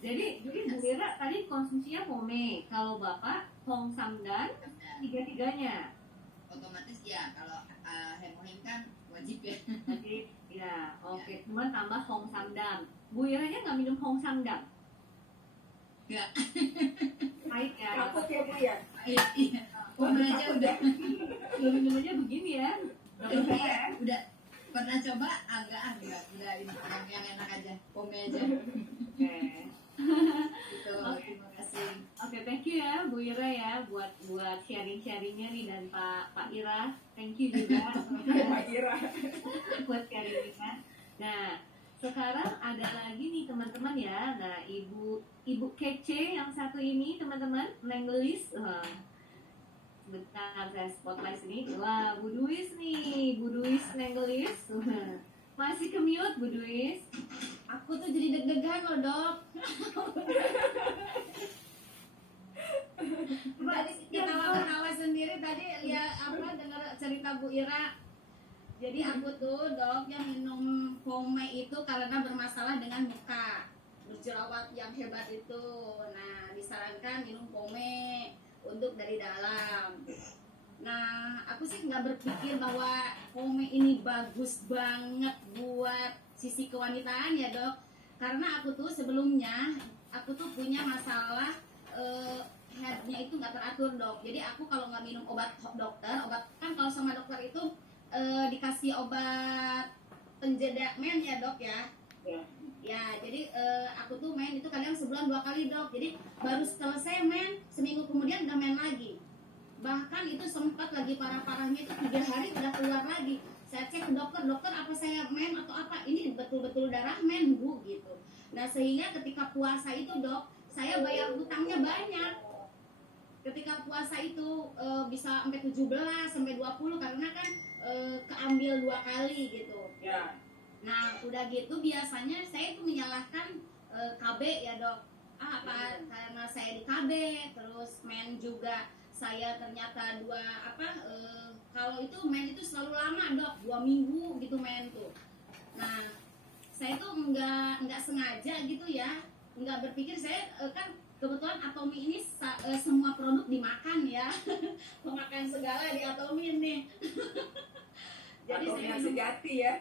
Jadi Bu Ira tadi konsumsinya pome, kalau Bapak Hongsamdan tiga-tiganya. Otomatis ya kalau Hemonghium kan wajib ya. Jadi ya oke. Cuman tambah Hongsamdan. Bu Iranya nggak minum Hongsamdan? Nggak. Pahit ya. Takut ya Bu ya. Iya. Pome aja udah Minum aja begini ya. udah pernah coba agak udah yang enak aja pome aja. Oke. Gitu. Terima kasih. Oke, thank you ya Bu Ira ya buat sharing-sharingnya nih dan Pak Ira. Thank you juga Pak Ira. buat sharingnya. Nah, sekarang ada lagi nih teman-teman ya. Nah, Ibu Kece yang satu ini teman-teman, Nenggelis. Bentar saya spotlight sini. Wah, Bu Duis nih, Bu Duis Nenggelis. Masih ke-mute Bu Duis. Aku tuh jadi deg-degan loh dok. Tadi ketawa-ketawa sendiri tadi dengar cerita Bu Ira. Jadi aku tuh dok yang minum pome itu karena bermasalah dengan muka berjerawat yang hebat itu. Nah disarankan minum pome untuk dari dalam. Nah aku sih nggak berpikir bahwa pome ini bagus banget buat sisi kewanitaan ya dok, karena aku tuh sebelumnya punya masalah headnya itu nggak teratur dok. Jadi aku kalau nggak minum obat kan kalau sama dokter itu dikasih obat penjeda men ya dok ya. Ya jadi aku tuh main itu kadang sebulan 2 kali dok. Jadi baru selesai main seminggu kemudian udah main lagi. Bahkan itu sempat lagi parah-parahnya itu 3 hari udah keluar lagi. Saya cek ke dokter apa saya men atau apa, ini betul-betul darah men bu gitu. Nah sehingga ketika puasa itu dok, saya bayar hutangnya banyak. Ketika puasa itu bisa sampai 17 sampai 20 karena kan keambil 2 kali gitu. Ya. Nah udah gitu biasanya saya itu menyalahkan KB ya dok. Karena saya di KB, terus men juga saya ternyata kalau itu main itu selalu lama dok, 2 minggu gitu main tuh. Nah saya tuh nggak sengaja gitu ya, nggak berpikir saya kan kebetulan Atomi ini semua produk dimakan ya, memakan segala di Atomi nih. Jadi Atau saya yang minum, sejati ya.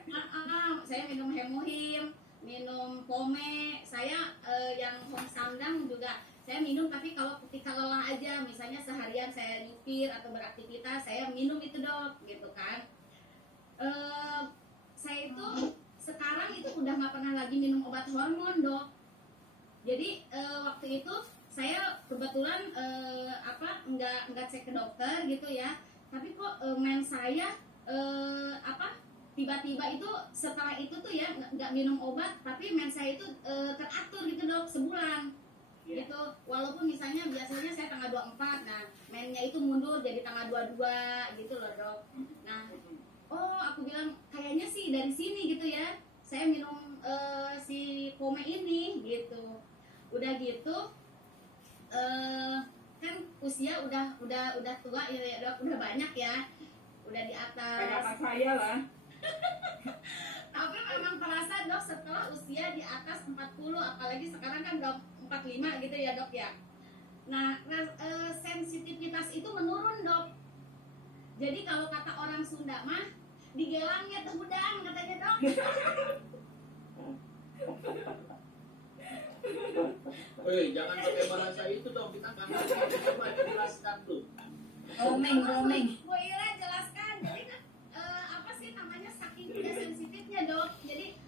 saya minum Hemohim, minum Pome, saya yang Hong Samdang juga saya minum, tapi kalau ketika lelah aja, misalnya seharian saya nyupir atau beraktivitas, saya minum itu dok, gitu kan. Saya itu sekarang itu udah nggak pernah lagi minum obat hormon dok. Jadi waktu itu saya kebetulan nggak cek ke dokter gitu ya, tapi kok men saya tiba-tiba itu setelah itu tuh ya nggak minum obat, tapi men saya itu teratur gitu dok sebulan. Iya. Gitu, walaupun misalnya biasanya saya tanggal 24, nah mennya itu mundur jadi tanggal 22 gitu loh dok. Nah, oh aku bilang kayaknya sih dari sini gitu ya, saya minum si Pome ini gitu. Udah gitu kan usia udah tua ya dok, udah banyak ya, udah di atas. Kayak saya lah. Tapi memang terasa dok setelah usia di atas 40, apalagi sekarang kan udah 45 gitu ya dok ya. Nah sensitivitas itu menurun dok. Jadi kalau kata orang Sunda mah digelangnya tegudang katanya dok. Woi, jangan pakai bahasa itu dong, kita kan coba jelaskan tuh. Roaming. Bu Ira jelaskan. Jadi apa sih namanya, saking udah sensitifnya dok. Jadi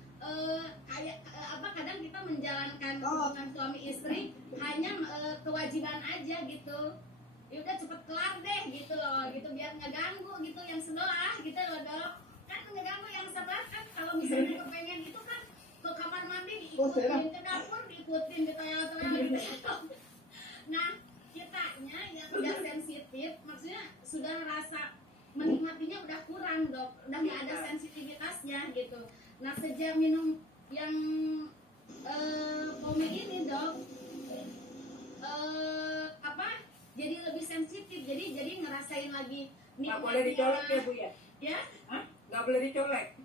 kadang kita menjalankan hubungan suami istri hanya kewajiban aja gitu. Ya udah cepet kelar deh gitu loh, gitu biar nggak ganggu gitu yang sebelah gitu loh dok. Kan ngeganggu yang sebelah kan, kalau misalnya kepengen itu kan ke kamar mandi diikutin, ke dapur diikutin, ke toilet gitu ya dok. Nah kitanya yang udah sensitif, maksudnya sudah rasa menikmatinya udah kurang dok, udah nggak ada sensitivitasnya gitu. Nah sejak minum yang Pome ini dok, jadi lebih sensitif, jadi ngerasain lagi Nggak boleh dicolek ya bu ya? Ya? Hah? Nggak boleh dicolek.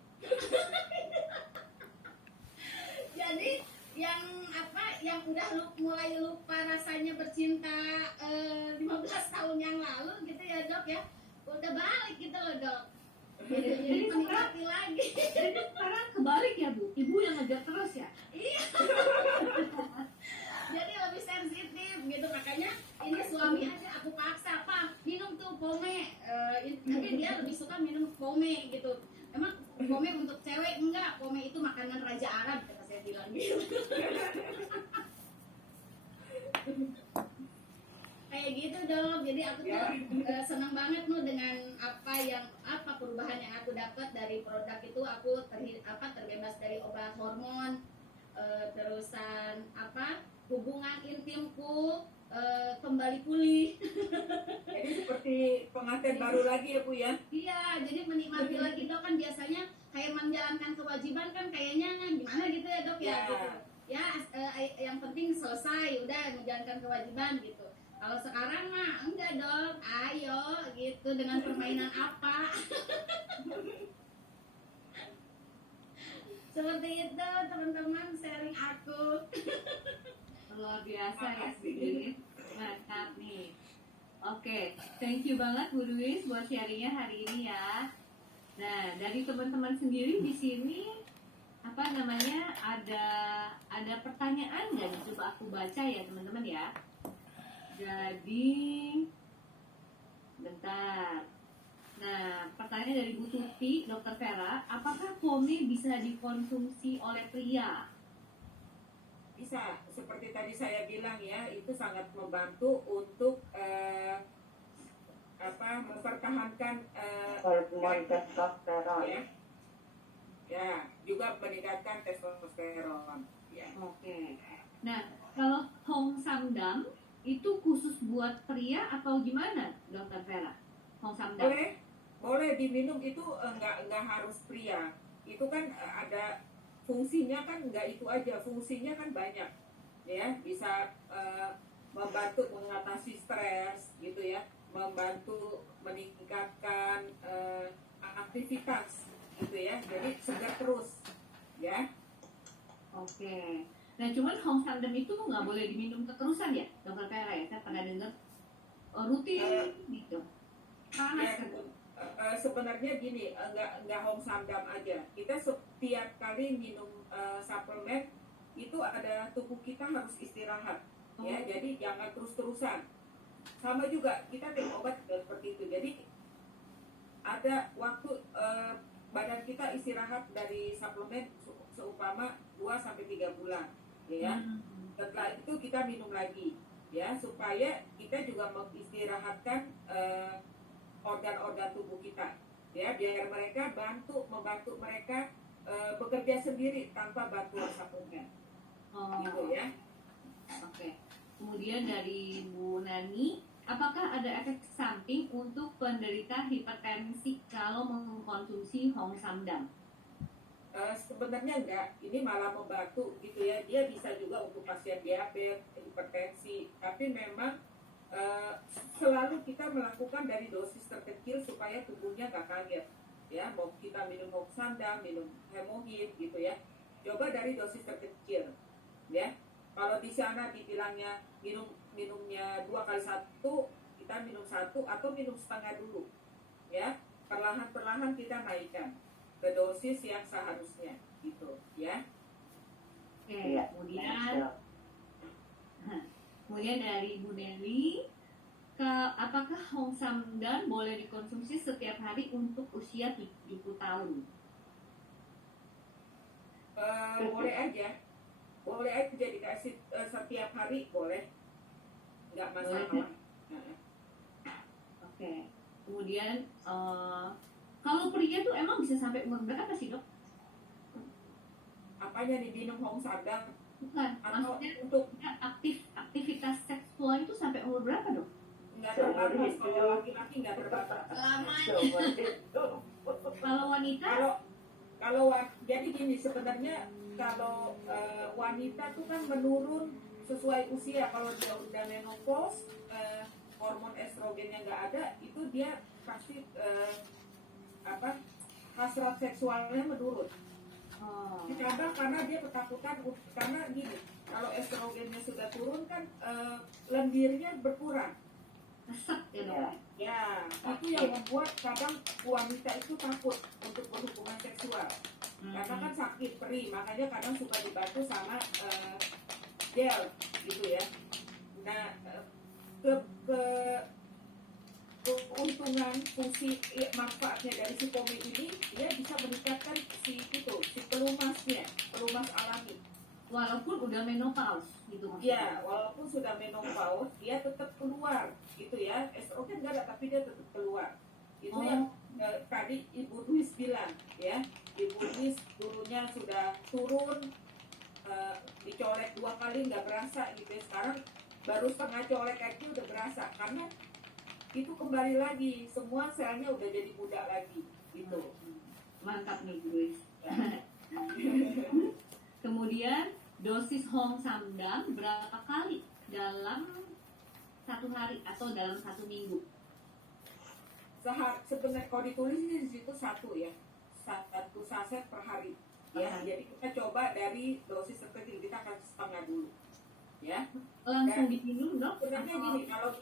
Jadi yang udah mulai lupa rasanya bercinta 15 tahun yang lalu gitu ya dok ya, udah balik gitu loh dok. Jadi menikmati lagi. Jadi sekarang kebalik ya bu, ibu yang ngejar terus ya. Iya. Jadi lebih sensitif gitu, makanya ini suami aja aku paksa, Pak minum tuh Pome. Tapi dia lebih suka minum Pome gitu. Emang Pome untuk cewek? Enggak, Pome itu makanan Raja Arab kata saya bilang gitu. Kayak gitu dong. Jadi aku tuh senang banget tuh dengan apa perubahan yang aku dapat dari produk itu. Aku terbebas dari obat hormon, terusan hubungan intimku kembali pulih. Jadi seperti pengantin baru lagi ya bu ya? Iya, jadi menikmati lagi dok, kan biasanya kayak menjalankan kewajiban kan kayaknya gimana gitu ya dok ya. Ya. Gitu. Ya yang penting selesai, udah menjalankan kewajiban gitu. Kalau sekarang mah enggak dong, ayo gitu dengan permainan apa. Seperti itu teman-teman sharing aku. Luar biasa ya sendiri. Mantap nih. Oke, thank you banget Bu Luis buat sharingnya hari ini ya. Nah, dari teman-teman sendiri di sini ada pertanyaan nggak? Coba aku baca ya teman-teman ya. Jadi bentar. Nah, pertanyaan dari Bu Tuti, Dr. Vera, apakah Pome bisa dikonsumsi oleh pria? Bisa, seperti tadi saya bilang ya, itu sangat membantu untuk mempertahankan hormon testosteron. Ya, juga meningkatkan testosteron. Ya. Oke. Nah, kalau Hong Samdang itu khusus buat pria atau gimana, Dr. Vera? Hong Samdang. Boleh diminum itu nggak harus pria. Itu kan ada fungsinya kan nggak itu aja, fungsinya kan banyak. Ya, bisa membantu mengatasi stres gitu ya, membantu meningkatkan aktivitas gitu ya. Jadi segar terus ya. Oke. Nah, cuman Hong Samdam itu nggak boleh diminum keterusan ya, Dokter Vera ya? Saya pernah dengar rutin gitu. Ya, Panas. sebenarnya gini, nggak Hong Samdam aja. Kita setiap kali minum suplemen itu ada tubuh kita harus istirahat, ya. Jadi jangan terus-terusan. Sama juga kita minum obat juga seperti itu. Jadi ada waktu badan kita istirahat dari suplemen seumpama 2-3 bulan, ya. Setelah itu kita minum lagi, ya, supaya kita juga mengistirahatkan organ-organ tubuh kita, ya, biar mereka membantu mereka bekerja sendiri tanpa bantuan suplemen, gitu ya. Oke. Kemudian dari Bu Nani, apakah ada efek samping untuk penderita hipertensi kalau mengkonsumsi Hong Samdam? Sebenarnya enggak, ini malah membantu gitu ya. Dia bisa juga untuk pasien diabetes, hipertensi, tapi memang selalu kita melakukan dari dosis terkecil supaya tubuhnya nggak kaget, ya. Mau kita minum Hong Samdam, minum hemohit gitu ya, coba dari dosis terkecil, ya. Kalau di sana dibilangnya minumnya 2x1, kita minum 1 atau minum setengah dulu, ya. Perlahan-perlahan kita naikkan ke dosis yang seharusnya, gitu, ya. Oke. Iya. Kemudian dari Bu Nelly, apakah Hong Samdam boleh dikonsumsi setiap hari untuk usia 70 tahun? Boleh aja dikasih setiap hari, boleh, nggak masalah. Boleh. Oke. Kemudian kalau pria tuh emang bisa sampai umur berapa sih, Dok? Apanya nih, minum Hong Samdam Bukan, atau maksudnya untuk aktivitas seksual itu sampai umur berapa, Dok? nggak terbatas, kalau laki-laki nggak terbatas. Kalau wanita? Jadi gini, sebenarnya kalau wanita tuh kan menurun sesuai usia. Kalau dia udah menopause, hormon estrogennya nggak ada, itu dia pasti hasrat seksualnya menurun. Ditambah karena dia ketakutan, karena gini, kalau estrogennya sudah turun kan lendirnya berkurang. Resep ya, Dok? Ya, itu yang membuat kadang wanita itu takut untuk berhubungan seksual. Karena kan sakit perih, makanya kadang suka dibantu sama gel gitu ya. Nah, keuntungan fungsi manfaatnya dari si pome ini, dia bisa meningkatkan si pelumas alami. Walaupun udah menopause gitu maksudnya. Ya, walaupun sudah menopause, dia tetap keluar gitu ya. Estrogen nggak ada, tapi dia tetap keluar. Itu yang tadi Ibu Luis bilang, ya. Ibu Luis dulunya sudah turun, dicolek 2 kali nggak berasa gitu ya. Sekarang baru setengah colek aja udah berasa, karena itu kembali lagi, semua selnya udah jadi muda lagi gitu. Mantap nih, Bu Luis. Kemudian dosis Hong Samdam berapa kali dalam 1 hari atau dalam 1 minggu? Sebenarnya kalau ditulis di situ 1 ya, 1 saset per hari. Ya, jadi kita coba dari dosis terkecil, kita akan setengah dulu. Ya. Langsung diminum, Dok? Sebenarnya gini, kalau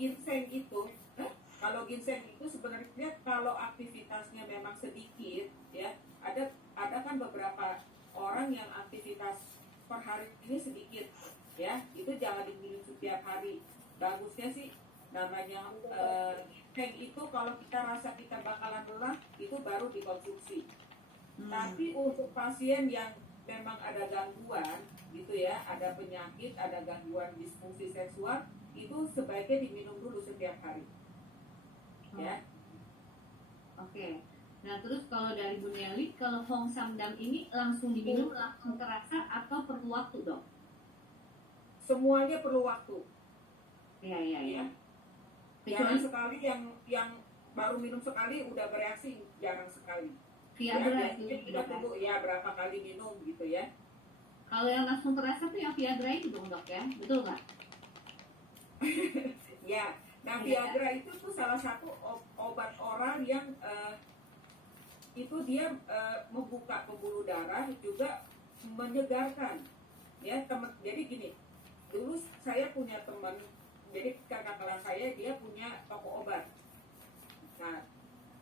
ginseng itu sebenarnya kalau aktivitasnya memang sedikit, ya, ada kan beberapa orang yang aktivitas per hari ini sedikit, ya, itu jangan diminum setiap hari. Bagusnya sih namanya ginseng itu kalau kita rasa kita bakalan lelah, itu baru dikonsumsi. Tapi untuk pasien yang memang ada gangguan gitu ya, ada penyakit, ada gangguan disfungsi seksual, itu sebaiknya diminum dulu setiap hari. Ya. Oke. Nah, terus kalau dari Bu Nelly, kalau Hong Samdam ini langsung diminum, langsung terasa atau perlu waktu, Dok? Semuanya perlu waktu. Iya. Ya. Jarang sekali yang baru minum sekali udah bereaksi, jarang sekali. Viagra Ya, itu, kita Dok, tunggu ya berapa kali minum gitu ya. Kalau yang langsung terasa tuh yang Viagra itu dong, Dok, ya? Betul nggak? Ya, nah Viagra itu tuh salah satu obat oral yang itu dia membuka pembuluh darah, juga menyegarkan Ya teman, jadi gini, dulu saya punya teman, jadi kakak kelas saya dia punya toko obat. Nah,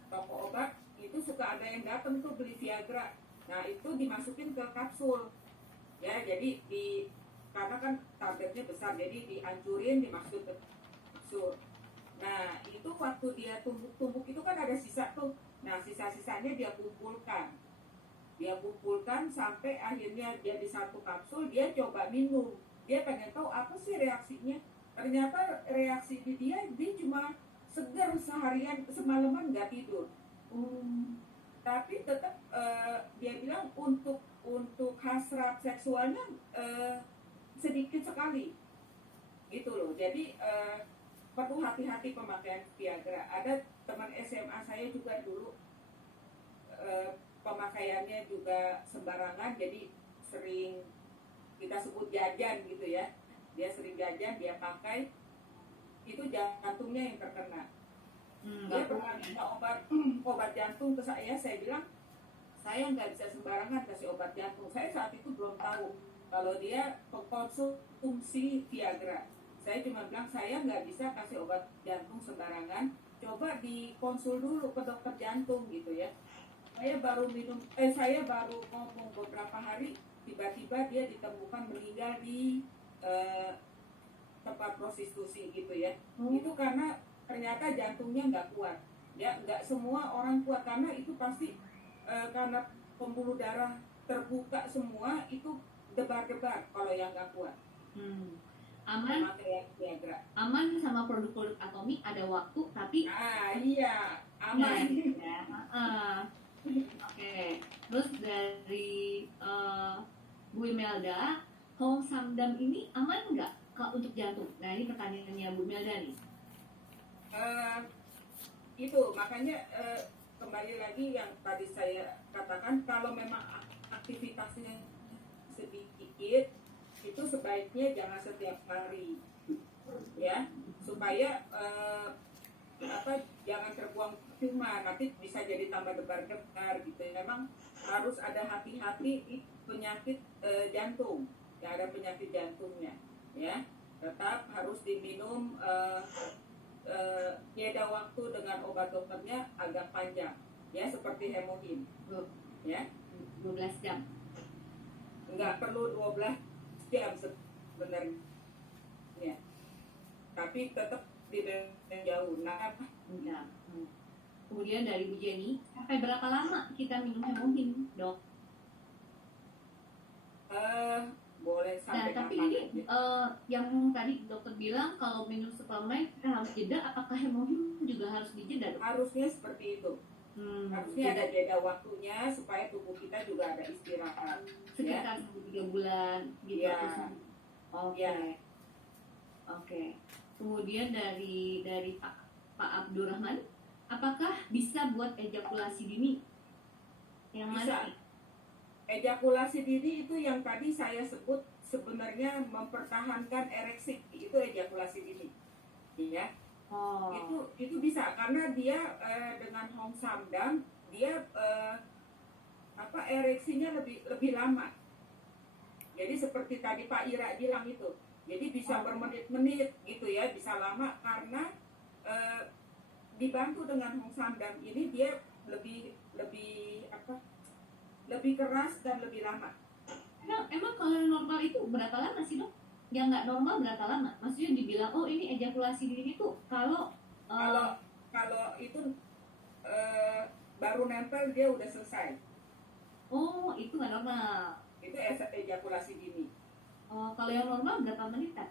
toko obat itu suka ada yang datang tuh beli Viagra. Nah, itu dimasukin ke kapsul. Ya, jadi karena kan tabletnya besar, jadi dihancurin, dimasukin ke kapsul. Nah, itu waktu dia tumbuk-tumbuk itu kan ada sisa tuh. Nah, sisa-sisanya dia kumpulkan. Dia kumpulkan sampai akhirnya dia di satu kapsul, dia coba minum. Dia pengen tahu apa sih reaksinya. Ternyata reaksi di dia cuma segar seharian, semalaman nggak tidur. Tapi tetap dia bilang untuk hasrat seksualnya sedikit sekali. Gitu loh. Jadi perlu hati-hati pemakaian Viagra. Ada teman SMA saya juga dulu pemakaiannya juga sembarangan, jadi sering kita sebut jajan gitu ya. Dia sering jajan, dia pakai, itu jantungnya yang terkena. Dia pernah minta obat jantung ke saya bilang, saya nggak bisa sembarangan kasih obat jantung. Saya saat itu belum tahu kalau dia konsumsi Viagra. Saya cuma bilang, saya nggak bisa kasih obat jantung sembarangan, coba dikonsul dulu ke dokter jantung gitu ya. Saya baru ngomong beberapa hari, tiba-tiba dia ditemukan meninggal di tempat prostitusi gitu ya. Itu karena ternyata jantungnya nggak kuat. Ya, nggak semua orang kuat, karena itu pasti karena pembuluh darah terbuka semua, itu debar-debar kalau yang nggak kuat. Aman, aman sama produk-produk atomik ada waktu, tapi iya aman. Oke. Terus dari Bu Imelda, Hong Samdam ini aman nggak untuk jantung? Nah, ini pertanyaannya Bu Imelda nih. Itu makanya kembali lagi yang tadi saya katakan, kalau memang aktivitasnya sedikit, itu sebaiknya jangan setiap hari, ya, supaya jangan terbuang cuma, nanti bisa jadi tambah debar-debar gitu. Memang harus ada hati-hati penyakit jantung, ya, ada penyakit jantungnya, ya, tetap harus diminum. Jeda waktu dengan obat dokternya agak panjang, ya, seperti hemohin, ya, 12 jam. nggak perlu 12 jam sebenarnya, tapi tetap dibenarkan jauh. Nah, Enggak. Kemudian dari Bu Jenny, sampai berapa lama kita minum hemohin, Dok? boleh Nah, sampai tapi kapan ini aja. yang tadi dokter bilang kalau minum suplemen kita harus jeda, apakah hemohin juga harus dijeda, Dok? Harusnya seperti itu. Harusnya ada jeda waktunya supaya tubuh kita juga ada istirahat. Sekitar 3 bulan gitu. Ya. Oke. Ya. Oke. Kemudian dari Pak Abdurrahman, apakah bisa buat ejakulasi dini? Yang Bisa. mana nih? Ejakulasi dini itu yang tadi saya sebut sebenarnya mempertahankan ereksi, itu ejakulasi dini, ya. Itu bisa karena dia dengan Hong Samdam dia ereksinya lebih lama. Jadi seperti tadi Pak Ira bilang itu, jadi bisa bermenit-menit gitu ya, bisa lama karena dibantu dengan Hong Samdam ini dia lebih keras dan lebih lama. Emang kalau yang normal itu berapa lama sih, Dok? Yang nggak normal berapa lama? Maksudnya dibilang, oh ini ejakulasi dini tuh kalau itu baru nempel dia udah selesai. oh itu nggak normal. Itu ejakulasi dini. Kalau yang normal berapa menit, Kak?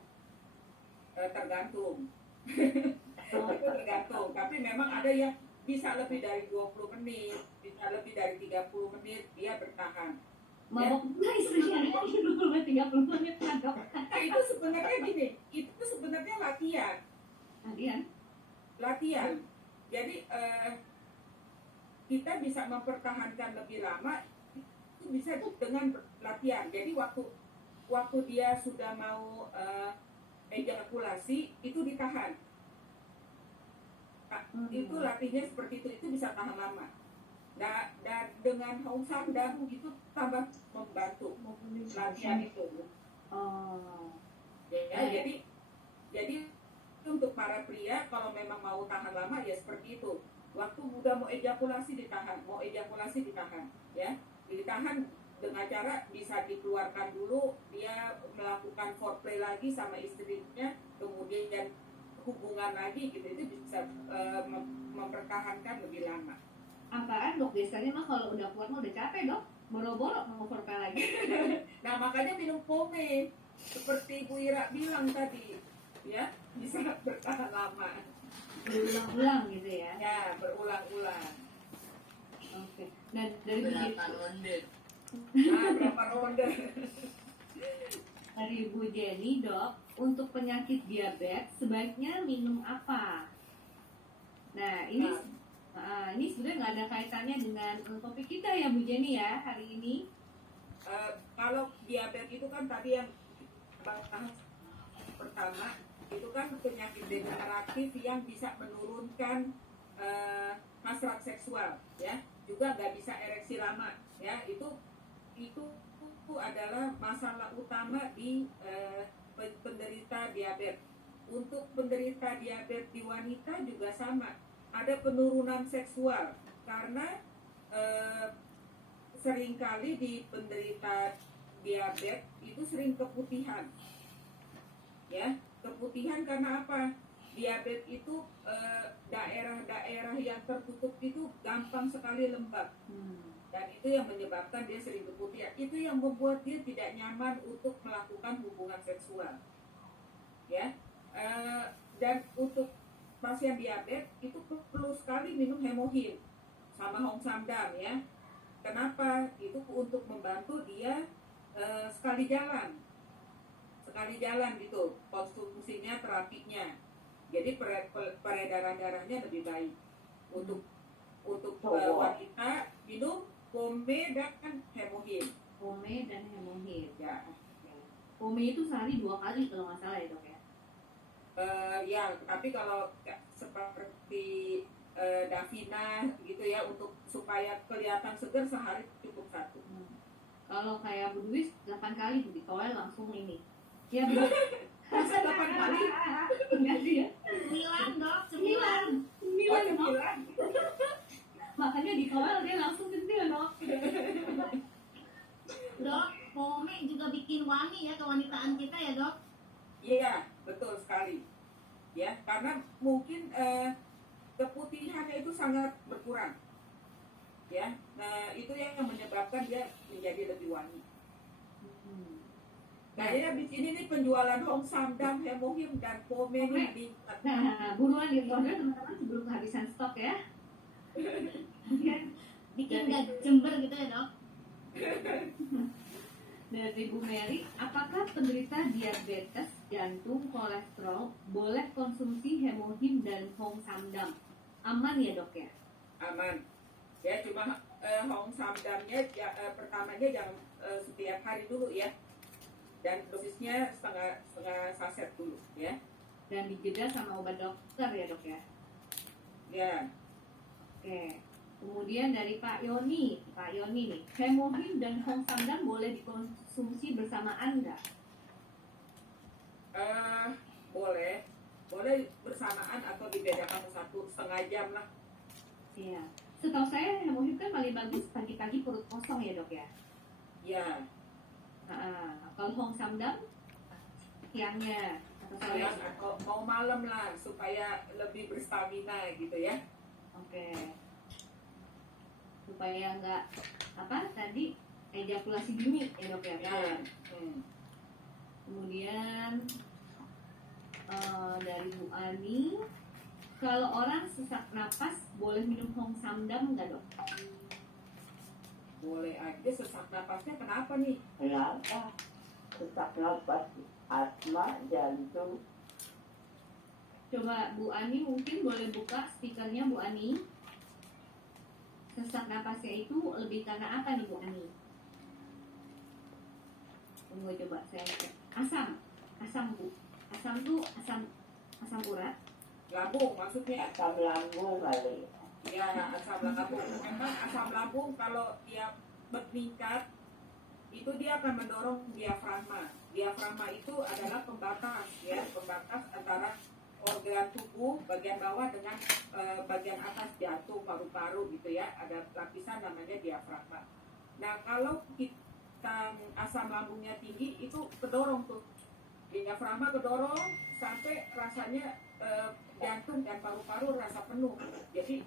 Tergantung. Itu tergantung. Tapi memang ada yang bisa lebih dari 20 menit, bisa lebih dari 30 menit dia bertahan. Mabok nggak istrinya 30 menit, Dok? Nah, itu sebenarnya gini, itu sebenarnya latihan. Jadi kita bisa mempertahankan lebih lama itu bisa dengan latihan. Jadi waktu dia sudah mau ejakulasi itu ditahan. Itu latihnya seperti itu bisa tahan lama. Nah, dan dengan Hong Samdam itu tambah membantu latihan itu. Oh. Ya, jadi untuk para pria kalau memang mau tahan lama ya seperti itu. Waktu udah mau ejakulasi ditahan, ya. Ditahan dengan cara bisa dikeluarkan dulu, dia melakukan foreplay lagi sama istrinya, kemudian hubungan lagi gitu, itu bisa mempertahankan lebih lama. Apaan dok? Biasanya mah kalau udah kuat mah udah capek dok. Boro-boro mau foreplay lagi. Nah makanya minum pome seperti Bu Ira bilang tadi, ya bisa bertahan lama. Berulang-ulang gitu ya. Ya berulang-ulang. Oke. Nah dari Bu Berapa ronde? Nah berapa ronde? Dari Bu Jenny dok, untuk penyakit diabetes sebaiknya minum apa? Nah ini sebenarnya nggak ada kaitannya dengan topik kita ya Bu Jenny ya hari ini. Kalau diabetes itu kan tadi yang bahas pertama itu kan penyakit degeneratif yang bisa menurunkan hasrat seksual, ya, juga nggak bisa ereksi lama, ya, itu adalah masalah utama di penderita diabetes. Untuk penderita diabetes di wanita juga sama, ada penurunan seksual karena seringkali di penderita diabetes itu sering keputihan, ya, keputihan karena apa? Diabetes itu daerah-daerah yang tertutup itu gampang sekali lembab, dan itu yang menyebabkan dia sering keputihan. Itu yang membuat dia tidak nyaman untuk melakukan hubungan seksual, ya. Dan untuk pasien diabetes itu perlu sekali minum hemohin sama hongsamdam, ya. Kenapa? Itu untuk membantu dia sekali jalan gitu konsumsinya, terapinya. Jadi peredaran darahnya lebih baik. Untuk wanita minum pome dan hemohin. Pome dan hemohin. Ya. Pome itu sehari 2 kali kalau nggak salah ya dok ya. Ya, tapi kalau seperti Davina gitu ya, untuk supaya kelihatan segar sehari cukup 1. Kalau kayak Bu Dwis 8 kali tuh di toilet langsung ini. Ya Bu. Masa 8 kali? Enggak sih ya. 9 dok, 9 dok. 9. Makanya di toilet dia langsung centil dok. Dok, pome juga bikin wangi ya kewanitaan kita ya dok. Iya, betul sekali. Ya, karena mungkin keputihannya itu sangat berkurang. Ya, nah itu yang menyebabkan dia menjadi lebih wangi. Nah, ya di sini nih penjualan hongsamdam, hemohim dan pome ini meningkat. Nah, buruan di order teman-teman sebelum kehabisan stok ya. Bikin nggak jember gitu ya dok. Dari Bu Mary, apakah penderita diabetes, jantung, kolesterol boleh konsumsi hemohim dan hongsamdam? Aman ya dok ya? Aman. Ya, cuma hongsamdamnya pertamanya jangan setiap hari dulu ya. Dan dosisnya setengah saset dulu ya. Dan dijeda sama obat dokter ya dok ya? Ya. Oke. Kemudian dari Pak Yoni nih, hemohim dan hongsamdam boleh dikonsumsi bersamaan nggak? Boleh bersamaan atau dibedakan 1,5 jam lah. Iya. Setahu saya hemohim kan paling bagus pagi-pagi perut kosong ya dok ya? Ya. Kalau hongsamdam siangnya atau sore? Atau mau malam lah supaya lebih berstamina gitu ya. Oke. Supaya nggak tadi ejakulasi dini ya dok ya? Ya. Kemudian dari Bu Ani, kalau orang sesak napas boleh minum hongsamdam nggak dok? Boleh aja. Sesak napasnya kenapa nih? Kenapa? Sesak nafas, asma, jantung. Coba Bu Ani mungkin boleh buka speakernya Bu Ani. Sesak napasnya itu lebih karena apa nih Bu Ani? Tunggu coba saya cek. Asam Bu. Asam tuh asam urat. Lambung maksudnya. Asam lambung kali. Ya, asam lambung. Memang asam lambung kalau dia meningkat itu dia akan mendorong diafragma. Diafragma itu adalah pembatas ya, pembatas antara organ tubuh bagian bawah dengan bagian atas jantung, paru-paru gitu ya. Ada lapisan namanya diafragma. Nah, kalau kita asam lambungnya tinggi itu kedorong tuh. Diafragma kedorong sampai rasanya jantung dan paru-paru rasa penuh. Jadi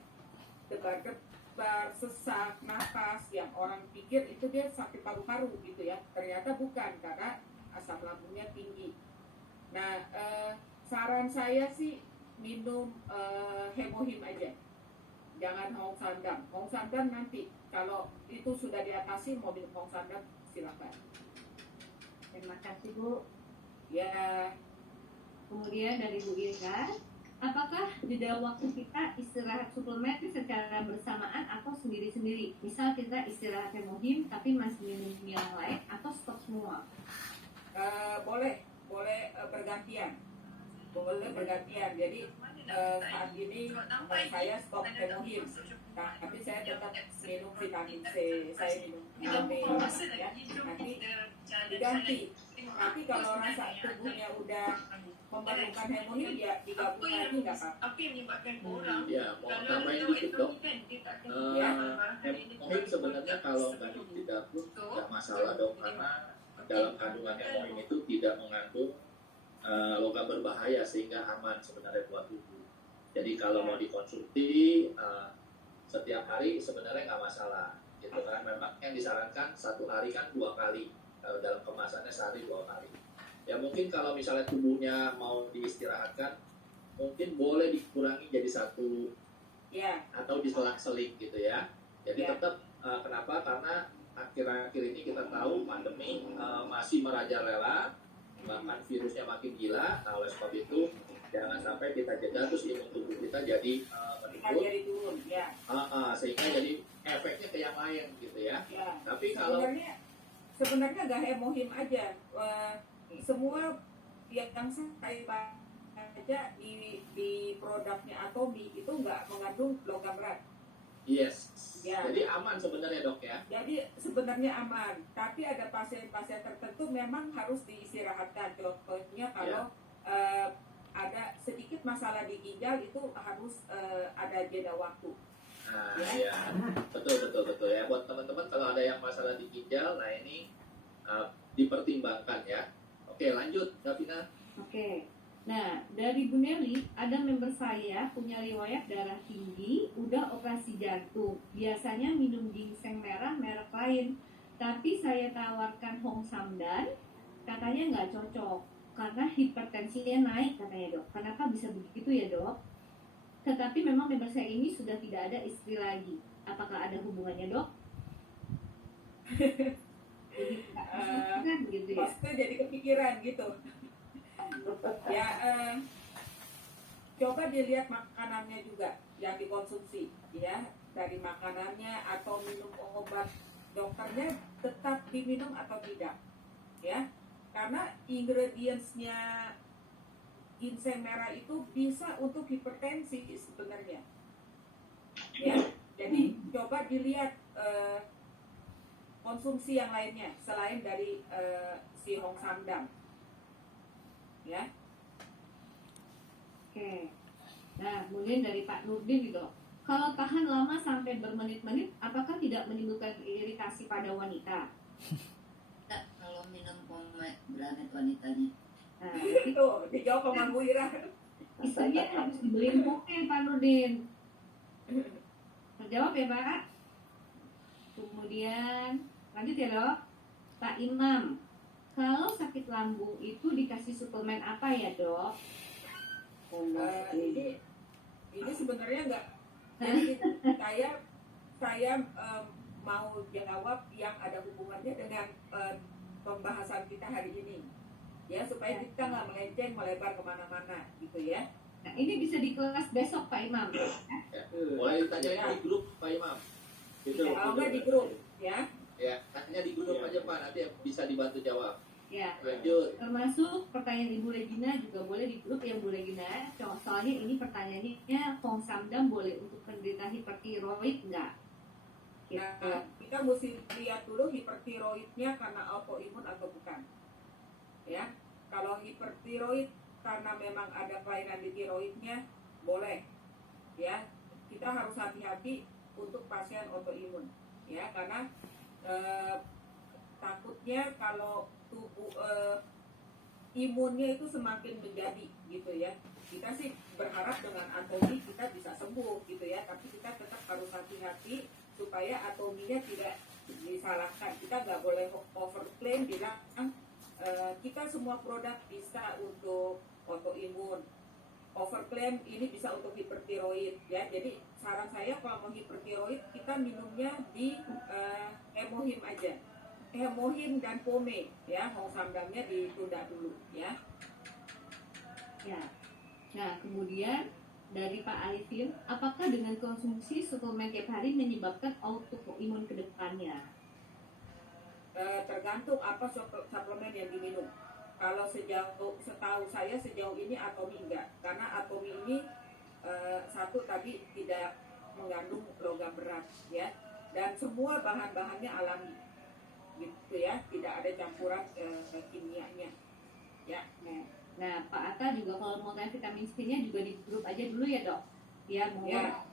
debar-debar, sesak, napas yang orang pikir itu dia sakit paru-paru gitu ya. Ternyata bukan, karena asam lambungnya tinggi. Nah, saran saya sih minum hemohim aja. Jangan Hong Sandam. Hong Sandam nanti kalau itu sudah diatasi mau minum Hong Sandam silakan. Terima kasih Bu. Ya, Kemudian dari Bu Ira, apakah jeda waktu kita istirahat suplemen secara bersamaan atau sendiri-sendiri? Misal kita istirahat hemohim tapi masih minum yang lain atau stop semua? boleh bergantian. Boleh bergantian. Jadi saat ini saya stop hemohim. Nah, tapi saya tetap minum vitamin C, saya minum vitamin ya. Nanti diganti. Tapi kalau rasa tubuhnya udah memerlukan hemohim ya digabung lagi nggak apa-apa. Ya, mau tambahin dikit dok. Hemohim sebenarnya kalau nggak digabung nggak masalah dok, karena dalam kandungan hemohim itu tidak mengandung logam berbahaya sehingga aman sebenarnya buat tubuh. Jadi kalau mau dikonsumsi setiap hari sebenarnya nggak masalah, gitu kan. Memang yang disarankan satu hari kan 2 kali, kalau dalam kemasannya sehari 2 kali. Ya mungkin kalau misalnya tubuhnya mau diistirahatkan, mungkin boleh dikurangi jadi 1 Ya, atau diselang-seling gitu ya. Jadi Ya. tetap kenapa? Karena akhir-akhir ini kita tahu pandemi masih merajalela, bahkan virusnya makin gila. Nah, oleh sebab itu jangan sampai kita jeda terus imun tubuh kita jadi kita menurun, jadi turun ya. sehingga jadi efeknya ke yang lain gitu ya. Ya. Tapi kalau Sebenarnya nggak hemohim aja. Semua yang saya baca di produknya Atomi itu nggak mengandung logam berat. yes, Ya. jadi aman sebenarnya dok ya. Jadi sebenarnya aman. Tapi ada pasien-pasien tertentu memang harus diistirahatkan. Contohnya kalau ada sedikit masalah di ginjal itu harus ada jeda waktu. Nah, ya, betul ya. Buat teman-teman kalau ada yang masalah di ginjal, nah ini dipertimbangkan ya. Oke, lanjut, Davina. Oke. Nah, dari Bu Nelly, ada member saya punya riwayat darah tinggi, udah operasi jantung. Biasanya minum ginseng merah merek lain. Tapi saya tawarkan Hong Samdan, katanya nggak cocok. Karena hipertensinya naik katanya dok. Kenapa bisa begitu ya dok? Tetapi memang member saya ini sudah tidak ada istri lagi. Apakah ada hubungannya dok? Jadi kan begitu ya. Maksudnya jadi kepikiran gitu. Ya, coba dilihat makanannya juga yang dikonsumsi, ya, dari makanannya atau minum obat dokternya tetap diminum atau tidak, ya, karena ingredientsnya ginseng merah itu bisa untuk hipertensi sebenarnya, ya, jadi coba dilihat konsumsi yang lainnya selain dari si Hong Samdam. Ya. Oke. Nah, kemudian dari Pak Nurdin gitu. Kalau tahan lama sampai bermenit-menit, apakah tidak menimbulkan iritasi pada wanita? Enggak, kalau minum pome beranet wanitanya. Nah, Itu dijawab sama Bu Ira. istrinya harus dibeliin pome, Pak Nurdin. Terjawab ya, Pak? Kemudian, lanjut ya, Dok. Pak Imam, kalau sakit lambung itu dikasih suplemen apa ya, Dok? Ini sebenarnya enggak. Jadi saya mau jawab yang ada hubungannya dengan pembahasan kita hari ini, ya, supaya kita nggak melenceng melebar kemana-mana gitu ya. Nah, ini bisa di kelas besok, Pak Imam. Ya, boleh ditanyain di grup Pak Imam. Gitu, Kalau nggak di grup, ya. Ya, tanya di grup aja Pak, nanti bisa dibantu jawab. Ya. Lanjut. Termasuk pertanyaan Ibu Regina juga boleh di grup ya Bu Regina. Soalnya ini pertanyaannya Hong Samdam boleh untuk penderita hipertiroid enggak? Gitu. Nah, kita mesti lihat dulu hipertiroidnya karena autoimun atau bukan. Ya, kalau hipertiroid karena memang ada kelainan di tiroidnya, boleh. Ya, kita harus hati-hati untuk pasien autoimun. Ya, karena takutnya kalau tubuh imunnya itu semakin menjadi gitu ya. Kita sih berharap dengan atomi kita bisa sembuh gitu ya, tapi kita tetap harus hati-hati supaya atominya tidak disalahkan. Kita nggak boleh overclaim bilang kita semua produk bisa untuk autoimun, overclaim ini bisa untuk hipertiroid ya. Jadi saran saya kalau mau hipertiroid kita minumnya di hemohim aja, hemohim dan pome ya, mau samdamnya ditunda dulu ya. Ya. Nah, kemudian dari Pak Arifin, apakah dengan konsumsi suplemen tiap hari menyebabkan autoimun ke depannya? Tergantung apa suplemen yang diminum. Kalau setahu saya sejauh ini atomi enggak, karena atomi ini satu tadi tidak mengandung logam berat ya, dan semua bahan-bahannya alami gitu ya, tidak ada campuran kimianya ya. Nah, Pak Atta juga kalau mau tanya vitamin C-nya juga di grup aja dulu ya dok. Ya, mau. Ya.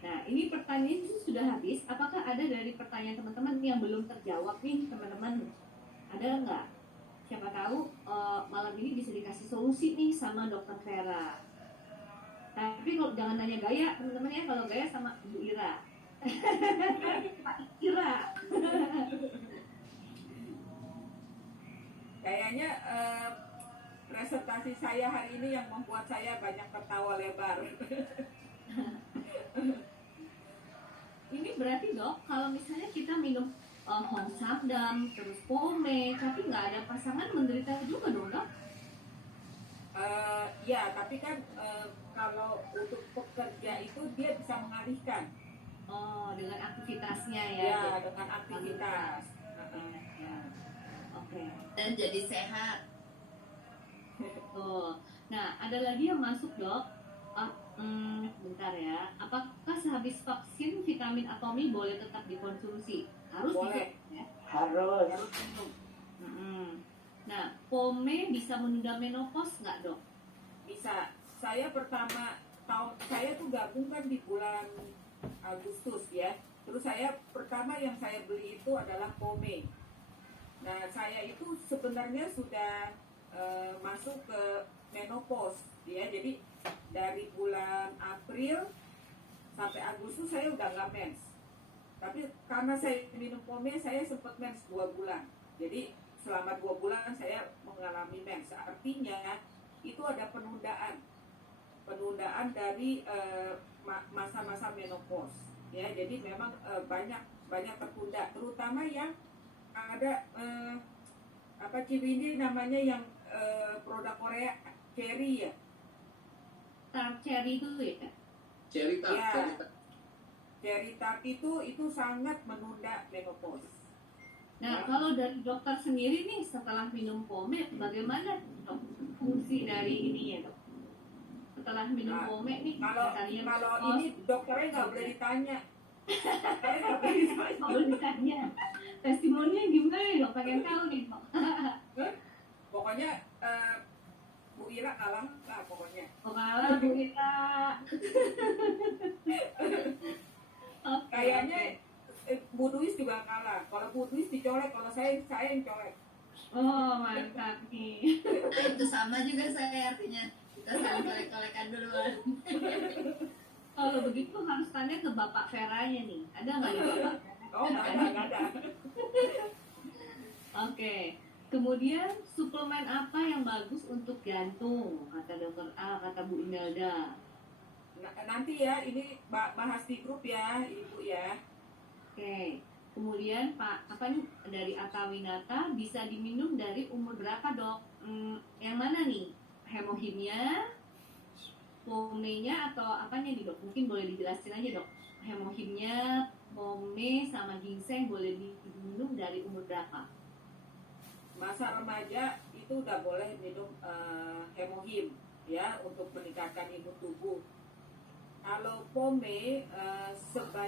Nah, ini pertanyaan itu sudah habis. Apakah ada dari pertanyaan teman-teman yang belum terjawab nih teman-teman? Ada nggak? Siapa tahu malam ini bisa dikasih solusi nih sama Dokter Vera. Tapi kalau jangan nanya Gaya teman-teman ya, kalau Gaya sama Bu Ira. Pak Ira. Kayaknya presentasi saya hari ini yang membuat saya banyak tertawa lebar. Ini berarti dok, kalau misalnya kita minum Hong Samdam, terus pome, tapi nggak ada pasangan menderita juga dong dok? Ya, tapi kan kalau untuk pekerja itu dia bisa mengalihkan. Oh, dengan aktivitasnya ya? Ya, dengan aktivitas. Ya. Oke. Dan jadi sehat. Betul. Nah, ada lagi yang masuk dok. Bentar ya. Apakah sehabis vaksin vitamin atomi boleh tetap dikonsumsi? Harus Boleh. ya? Harus. Harus minum. Nah, pome bisa menunda menopause nggak dok? Bisa. Saya saya tuh gabung kan di bulan Agustus ya. Terus pertama yang saya beli itu adalah pome. Nah, saya itu sebenarnya sudah masuk ke menopause ya. Jadi dari bulan April sampai Agustus saya udah nggak mens. Tapi karena saya minum pome, saya sempat mens 2 bulan. Jadi selama 2 bulan saya mengalami mens. Artinya itu ada penundaan dari masa-masa menopause. Ya, jadi memang banyak tertunda, terutama yang ada Ciwindi namanya yang produk Korea Cherry ya. Tart cherry itu ya? Cherry tart, Ya. cherry tart. Cherry tart itu sangat menunda menopause. Nah, kalau dari dokter sendiri nih setelah minum pome, bagaimana dok fungsi dari ini ya dok? Setelah minum Nah, pome nih, Kalau katanya ini dokternya nggak boleh ditanya. Dokternya nggak boleh ditanya. kalau ditanya testimoninya gimana ya dok? Pengen tahu nih dok. Pokoknya Bu Ira kalah lah pokoknya. Oh kalah Bu Ira. Oke, Kayaknya oke. Bu Duis juga kalah. Kalau Bu Duis dicolek, kalau saya yang colek. Oh mantap nih. Nah, itu sama juga saya artinya. Kita saling kolek-kolekan duluan. Kalau begitu harus tanya ke Bapak Veranya nih. Ada nggak nih Bapak? Oh nggak ada. Oke. Kemudian suplemen apa yang bagus untuk jantung? Kata Dokter A, kata Bu Imelda. Nanti ya ini bahas di grup ya Ibu ya. Oke. Kemudian Pak, apa nih dari Atta Winata bisa diminum dari umur berapa dok? Yang mana nih? Hemohimnya, pomenya atau apanya nih dok? Mungkin boleh dijelasin aja dok. Hemohimnya, pome sama ginseng boleh diminum dari umur berapa? Masa remaja itu udah boleh minum hemohim ya untuk meningkatkan imun tubuh. Kalau pome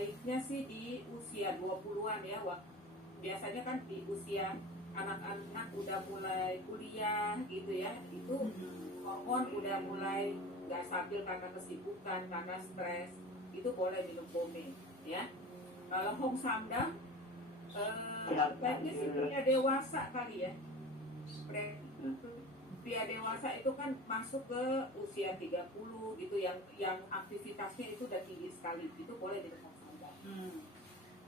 baiknya sih di usia 20-an ya. Biasanya kan di usia anak-anak udah mulai kuliah gitu ya, itu hormon udah mulai nggak stabil karena kesibukan, karena stres, itu boleh minum pome ya. Kalau Hong Samdang baiknya sih pria dewasa kali ya. Pria dewasa itu kan masuk ke usia 30 gitu, yang aktivitasnya itu udah tinggi sekali, itu boleh minum Hong Samdang.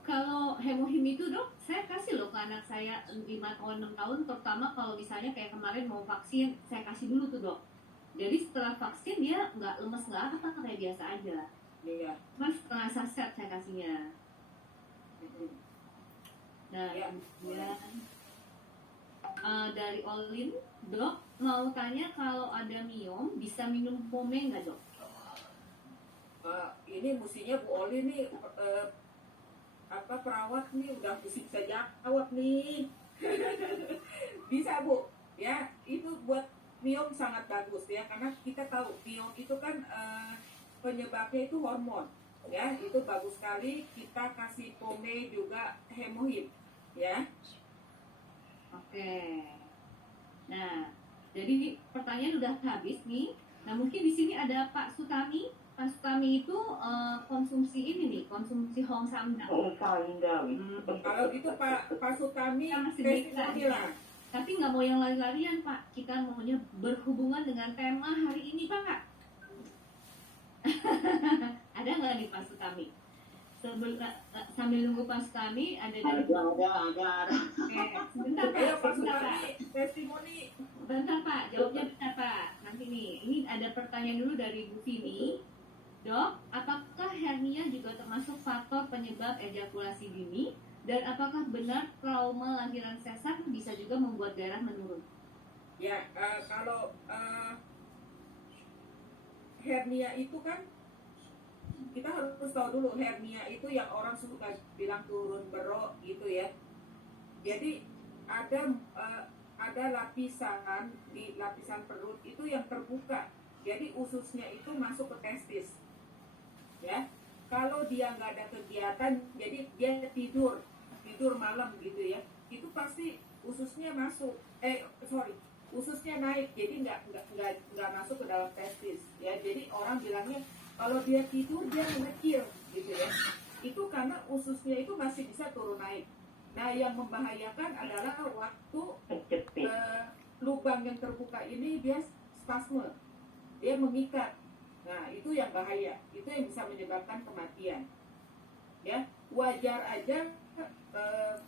Kalau hemohim itu dok, saya kasih loh ke anak saya 5 tahun 6 tahun, terutama kalau misalnya kayak kemarin mau vaksin, saya kasih dulu tuh dok. Jadi setelah vaksin dia nggak lemes nggak apa, kayak biasa aja. Iya. Mas setengah saset saya kasihnya. Nah, Ya. kemudian dari Olin, dok mau tanya kalau ada miom bisa minum pome nggak dok? Ini mestinya Bu Oli nih perawat nih udah bisa jawab nih. Bisa Bu ya, itu buat miom sangat bagus ya, karena kita tahu miom itu kan penyebabnya itu hormon ya, itu bagus sekali kita kasih pome juga hemohim ya. Oke. Nah, jadi pertanyaan udah habis nih. Nah, mungkin di sini ada Pak Sutami. Pak Sutami itu konsumsi ini nih, konsumsi Hong Samdang. Hong Samdang. Kalau gitu Pak Sutami Kita masih testimoni beda. lah. Tapi nggak mau yang lari-larian Pak. Kita maunya berhubungan dengan tema hari ini Pak. Ada nggak nih Pak Sutami? Sambil nunggu Pak Sutami ada dari. Ada. Oke, sebentar Pak. Ayo Pak Sebentar, Pak. Sutami testimoni. Bentar Pak, jawabnya bentar Pak. Nanti nih, ini ada pertanyaan dulu dari Bu Vini. Dok, apakah hernia juga termasuk faktor penyebab ejakulasi dini? Dan apakah benar trauma lahiran sesar bisa juga membuat darah menurun? Ya, kalau hernia itu kan kita harus tahu dulu, hernia itu yang orang suka bilang turun berok gitu ya. Jadi ada lapisan di lapisan perut itu yang terbuka. Jadi ususnya itu masuk ke testis. Ya, kalau dia nggak ada kegiatan, jadi dia tidur malam gitu ya, itu pasti ususnya masuk, ususnya naik, jadi nggak masuk ke dalam testis ya. Jadi orang bilangnya kalau dia tidur dia mengecil gitu ya, itu karena ususnya itu masih bisa turun naik. Nah, yang membahayakan adalah waktu lubang yang terbuka ini dia spasme, dia mengikat. Nah, itu yang bahaya, itu yang bisa menyebabkan kematian. Ya, wajar aja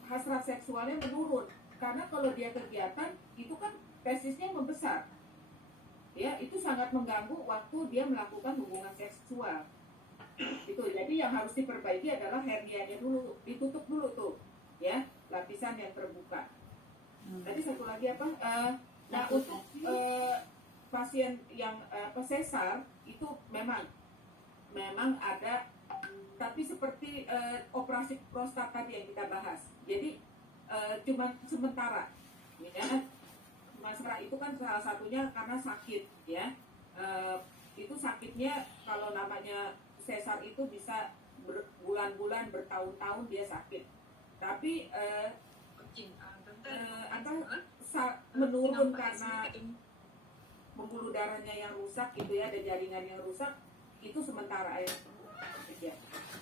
hasrat seksualnya menurun, karena kalau dia kegiatan itu kan testisnya membesar. Ya, itu sangat mengganggu waktu dia melakukan hubungan seksual. Itu, jadi yang harus diperbaiki adalah hernianya dulu, ditutup dulu tuh, ya, lapisan yang terbuka. Tadi satu lagi apa? Nah, untuk pasien yang sesar itu memang ada, tapi seperti operasi prostat tadi yang kita bahas. Jadi cuma sementara, ya. Masalah itu kan salah satunya karena sakit, ya. Itu sakitnya kalau namanya sesar itu bisa berbulan-bulan, bertahun-tahun dia sakit. Tapi menurun karena pembuluh darahnya yang rusak gitu ya, ada jaringan yang rusak, itu sementara aja.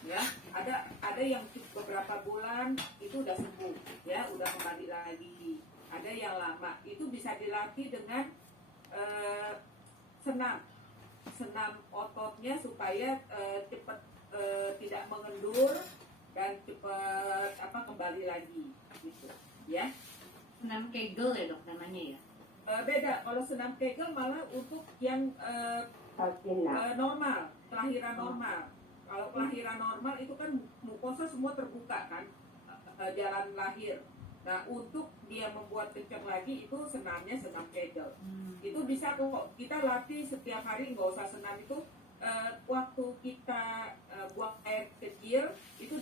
Ya, ada yang beberapa bulan itu udah sembuh, ya, udah kembali lagi. Ada yang lama, itu bisa dilatih dengan senam ototnya supaya cepat tidak mengendur dan cepat kembali lagi gitu, ya. Senam Kegel ya dok namanya ya? Beda, kalau senam Kegel malah untuk yang normal, kelahiran normal. Kalau kelahiran normal itu kan mukosa semua terbuka kan, jalan lahir. Nah, untuk dia membuat kencang lagi itu senamnya senam Kegel. Itu bisa kok kita latih setiap hari, nggak usah senam itu. Waktu kita buang air kecil itu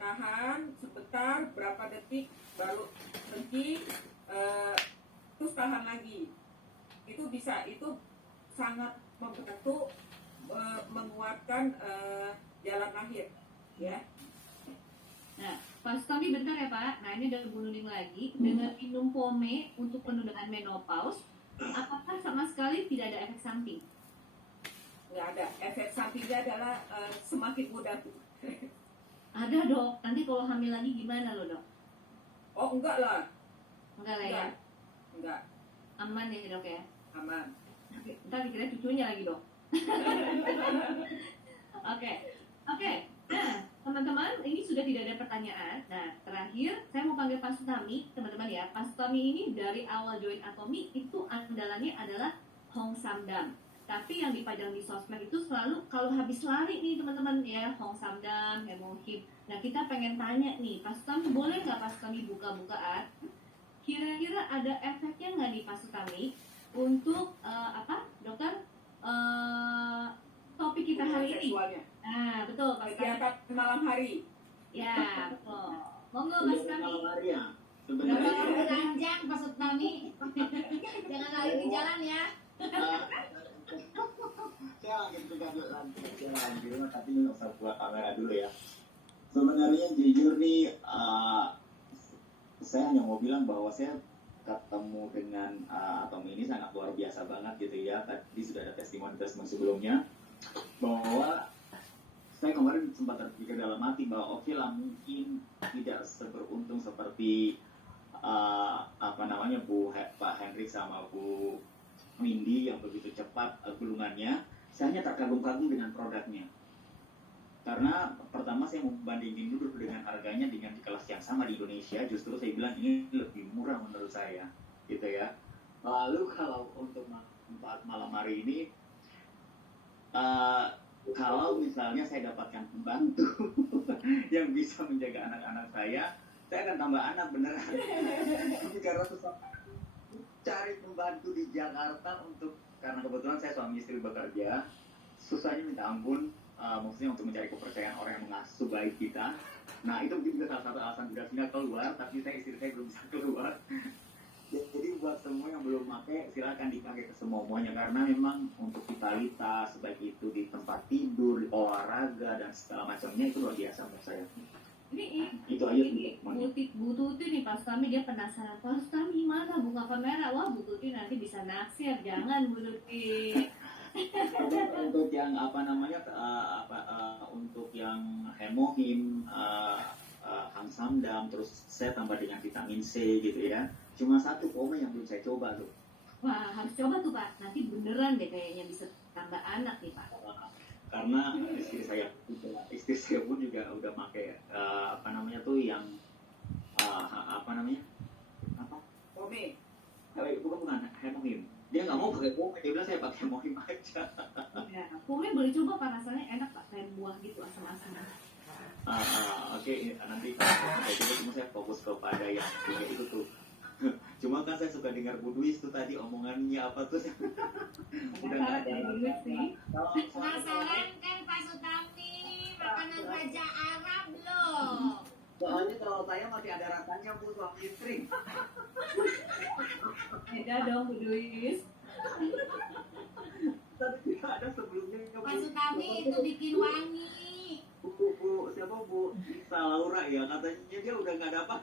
tahan sebentar, berapa detik baru berhenti, terus tahan lagi. Itu bisa, itu sangat membantu menguatkan jalan lahir, ya. Nah, Pak Sutami bentar ya Pak. Nah ini dari Bu Nuning lagi. Dengan minum pome untuk penundaan menopause, apakah sama sekali tidak ada efek samping? Nggak ada. Efek sampingnya adalah semakin muda. Ada dok. Nanti kalau hamil lagi gimana loh dok? Oh enggak lah, Enggak lah ya. enggak, Aman ya dok ya. aman. Ntar dikira cucunya lagi dok. Oke. Nah, teman-teman, ini sudah tidak ada pertanyaan. Nah, terakhir saya mau panggil Pak Sutami, teman-teman ya. Pak Sutami ini dari awal join Atomi itu andalannya adalah Hong Samdam. Tapi yang dipajang di sosmed itu selalu kalau habis lari nih teman-teman ya, Hong Samdam, Hemohim. Nah, kita pengen tanya nih, Pak Sutami boleh nggak Pak Sutami buka-bukaan? Kira-kira ada efeknya nggak nih Pak Sutami untuk dokter? Topik kita hari ini. Seksualnya. Nah, betul Pak Sutami. Kegiatan malam hari. Ya, betul. Monggo Pak Sutami. ya. Jangan Sebenarnya beranjang Pak Sutami. Jangan lari di jalan ya. saya lagi di rumah tapi nggak usah buat kamera dulu ya. Sebenarnya jujur nih, saya hanya mau bilang bahwa saya ketemu dengan Atomi ini sangat luar biasa banget gitu ya. Tadi sudah ada testimoni sebelumnya bahwa saya kemarin sempat terpikir dalam hati bahwa oke lah mungkin tidak seberuntung seperti Pak Hendrik sama Bu Windy yang begitu cepat gulungannya. Saya hanya terkagum-kagum dengan produknya. Karena pertama saya membandingin dulu dengan harganya dengan di kelas yang sama di Indonesia, justru saya bilang ini lebih murah menurut saya, gitu ya. Lalu kalau untuk manfaat malam hari ini, kalau misalnya saya dapatkan pembantu yang bisa menjaga anak-anak saya akan tambah anak beneran. Tapi karena susah cari pembantu di Jakarta karena kebetulan saya suami istri bekerja, susahnya minta ampun. Maksudnya untuk mencari kepercayaan orang yang mengasuh baik kita. Nah itu mungkin juga salah satu alasan durasinya keluar, tapi istri saya belum bisa keluar. Jadi buat semua yang belum pakai, silakan dipakai ke semuanya karena memang untuk vitalitas, baik itu di tempat tidur, olahraga dan segala macamnya itu luar biasa menurut saya. Itu aja Ini Bu Tuti nih Pak Sutami, dia penasaran Pak Sutami mana buka kamera. Wah Bu Tuti nanti bisa naksir, jangan Bu Tuti. Untuk yang untuk yang Hemohim, Hang Samdam, terus saya tambah dengan vitamin C gitu ya. Cuma satu pome yang belum saya coba tuh. Wah harus coba tuh Pak, nanti beneran deh kayaknya bisa tambah anak nih Pak. Karena istri saya pun juga udah pakai yang Pome. bukan Hemohim. Dia nggak mau pakai pome, dia bilang saya pakai Hemohim aja. Ya, pokoknya boleh coba Pak, rasanya enak Pak, kayak buah gitu asam-asam. Oke, nanti saya coba, cuma saya fokus kepada yang punya itu tuh. Cuma kan saya suka dengar Budwis tuh tadi omongannya apa tuh. Penasaran ya dulu sih. Penasaran kan Pak Sutami makanan Raja Arab loh. Soalnya kalau saya masih ada rasanya Bu suami istri. Beda dong Bu Duis. Tapi tidak ada sebelumnya. Pak Sutami itu bikin wangi. Bu Isa Laura ya, katanya dia udah nggak ada apa.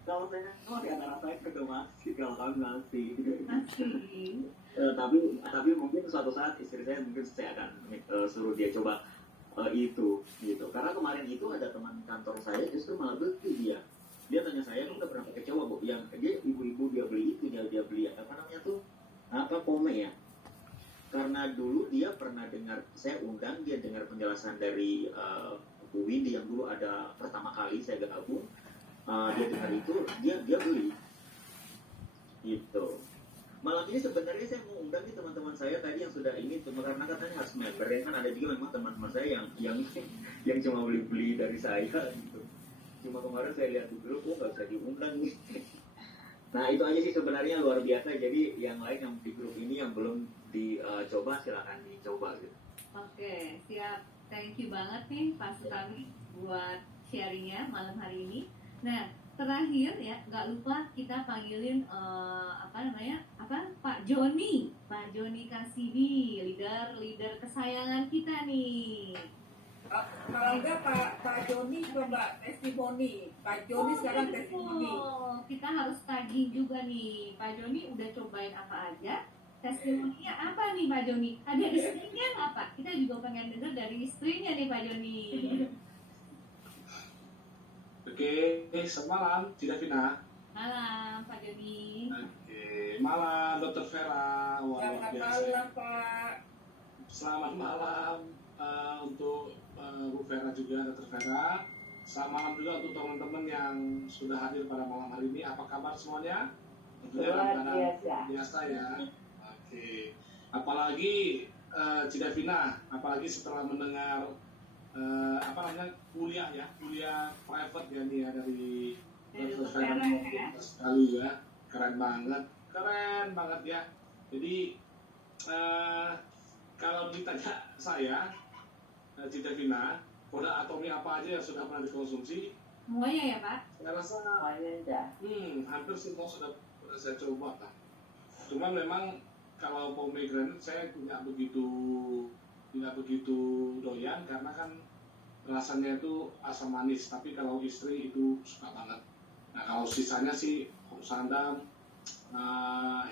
Kalau saya masih ada rasanya ke masih, kalau kami masih. Tapi mungkin suatu saat istri saya mungkin saya akan suruh dia coba itu gitu. Karena kemarin itu ada teman kantor saya justru malah beli dia tanya saya, udah pernah pakai cowok Bu, yang dia ibu-ibu dia beli itu, dia beli pome ya. Karena dulu dia pernah dengar, saya undang dia dengar penjelasan dari Bu Windy yang dulu ada pertama kali saya gabung, dia dengar itu, dia beli gitu. Malam ini sebenarnya saya mau undang nih teman-teman saya tadi yang sudah ini, cuma karena katanya harus member ya, kan ada juga memang teman-teman saya yang cuma beli dari saya gitu. Cuma kemarin saya lihat di grup, nggak bisa diundang nih. Nah itu aja sih sebenarnya luar biasa. Jadi yang lain yang di grup ini yang belum dicoba silakan dicoba gitu. Oke, siap. Thank you banget nih Pak Sutami buat sharingnya malam hari ini. Nah, terakhir ya, nggak lupa kita panggilin Pak Joni Kasibi, leader kesayangan kita nih. ketiga Pak Joni coba testimoni. Pak Joni sekarang testimoni. Kita harus tagih juga nih. Pak Joni udah cobain apa aja? Testimoninya apa nih Pak Joni? Ada istrinya nggak Pak? Kita juga pengen dengar dari istrinya nih Pak Joni. Oke, selamat malam, Cida Vina. Malam Pak Joni. Oke, malam Dokter Vera. Wah, luar Selamat biasa. malam Pak. Selamat malam untuk Bu Vera juga, Dokter Vera. Selamat malam juga untuk teman-teman yang sudah hadir pada malam hari ini. Apa kabar semuanya? Tentunya dalam keadaan biasa ya. Oke. Apalagi Cida Vina, apalagi setelah mendengar kuliah private ya nih ya dari Dokter Vera sekali ya. Keren banget ya. Jadi kalau ditanya saya, Cida Vina, produk atomi apa aja yang sudah pernah dikonsumsi? Semuanya ya Pak? Saya rasa hampir semua sudah saya coba lah. Cuma memang kalau pomegranate saya tidak begitu doyan karena kan rasanya itu asam manis. Tapi kalau istri itu suka banget. Nah kalau sisanya sih sandam,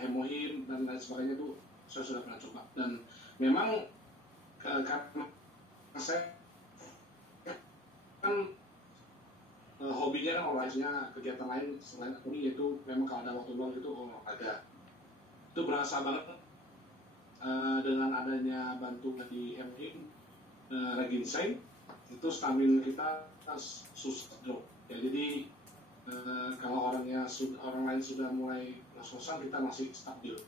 hemoin dan lain sebagainya itu saya sudah pernah coba. Dan memang karena saya kan hobinya kan olahraganya kegiatan lain selain atomi, yaitu memang kalau ada waktu luang itu olahraga. Itu berasa banget dengan adanya bantuan di hemoin, ginseng, itu stamina kita susah drop. Ya, jadi kalau orang lain sudah mulai ngos-ngosan, kita masih stabil.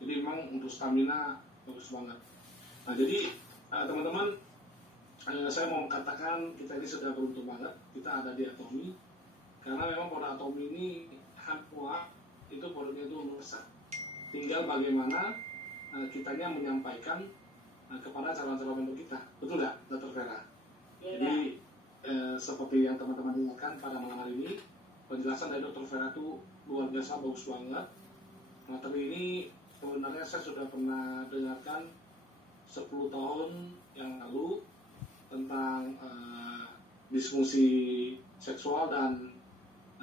Jadi memang untuk stamina bagus banget. Nah jadi teman-teman, saya mau katakan kita ini sudah beruntung banget kita ada di Atomi, karena memang produk Atomi ini semua itu produknya itu universal. Tinggal bagaimana kitanya menyampaikan kepada calon-calon member kita, betul nggak, Dr. Vera? Jadi seperti yang teman-teman dengarkan pada malam hari ini, penjelasan dari Dr. Vera itu luar biasa, bagus banget. Materi ini sebenarnya saya sudah pernah dengarkan 10 tahun yang lalu tentang disfungsi seksual dan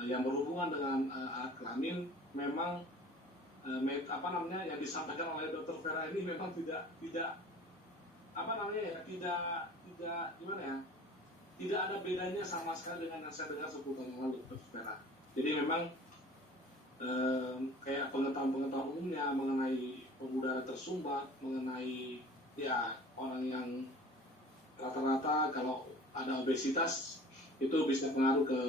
yang berhubungan dengan alat kelamin. Memang yang disampaikan oleh Dr. Vera ini memang tidak ada bedanya sama sekali dengan yang saya dengar 10 tahun yang lalu, Dr. Vera. Jadi memang kayak pengetahuan umumnya mengenai pembuluh darah tersumbat, mengenai ya orang yang rata-rata kalau ada obesitas itu bisa pengaruh ke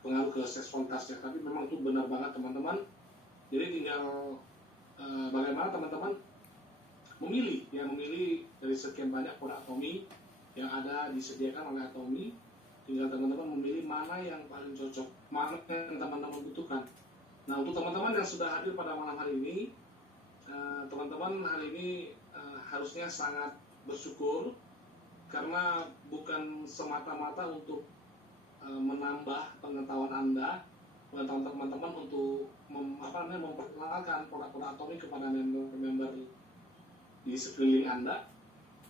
pengaruh ke seksualitasnya. Tapi memang itu benar banget teman-teman. Jadi tinggal bagaimana teman-teman memilih dari sekian banyak produk Atomi yang ada disediakan oleh Atomi. Tinggal teman-teman memilih mana yang paling cocok, mana yang teman-teman butuhkan. Nah untuk teman-teman yang sudah hadir pada malam hari ini, teman-teman hari ini harusnya sangat bersyukur karena bukan semata-mata untuk menambah pengetahuan teman-teman untuk memperkenalkan produk-produk Atomi kepada member di sekeliling Anda,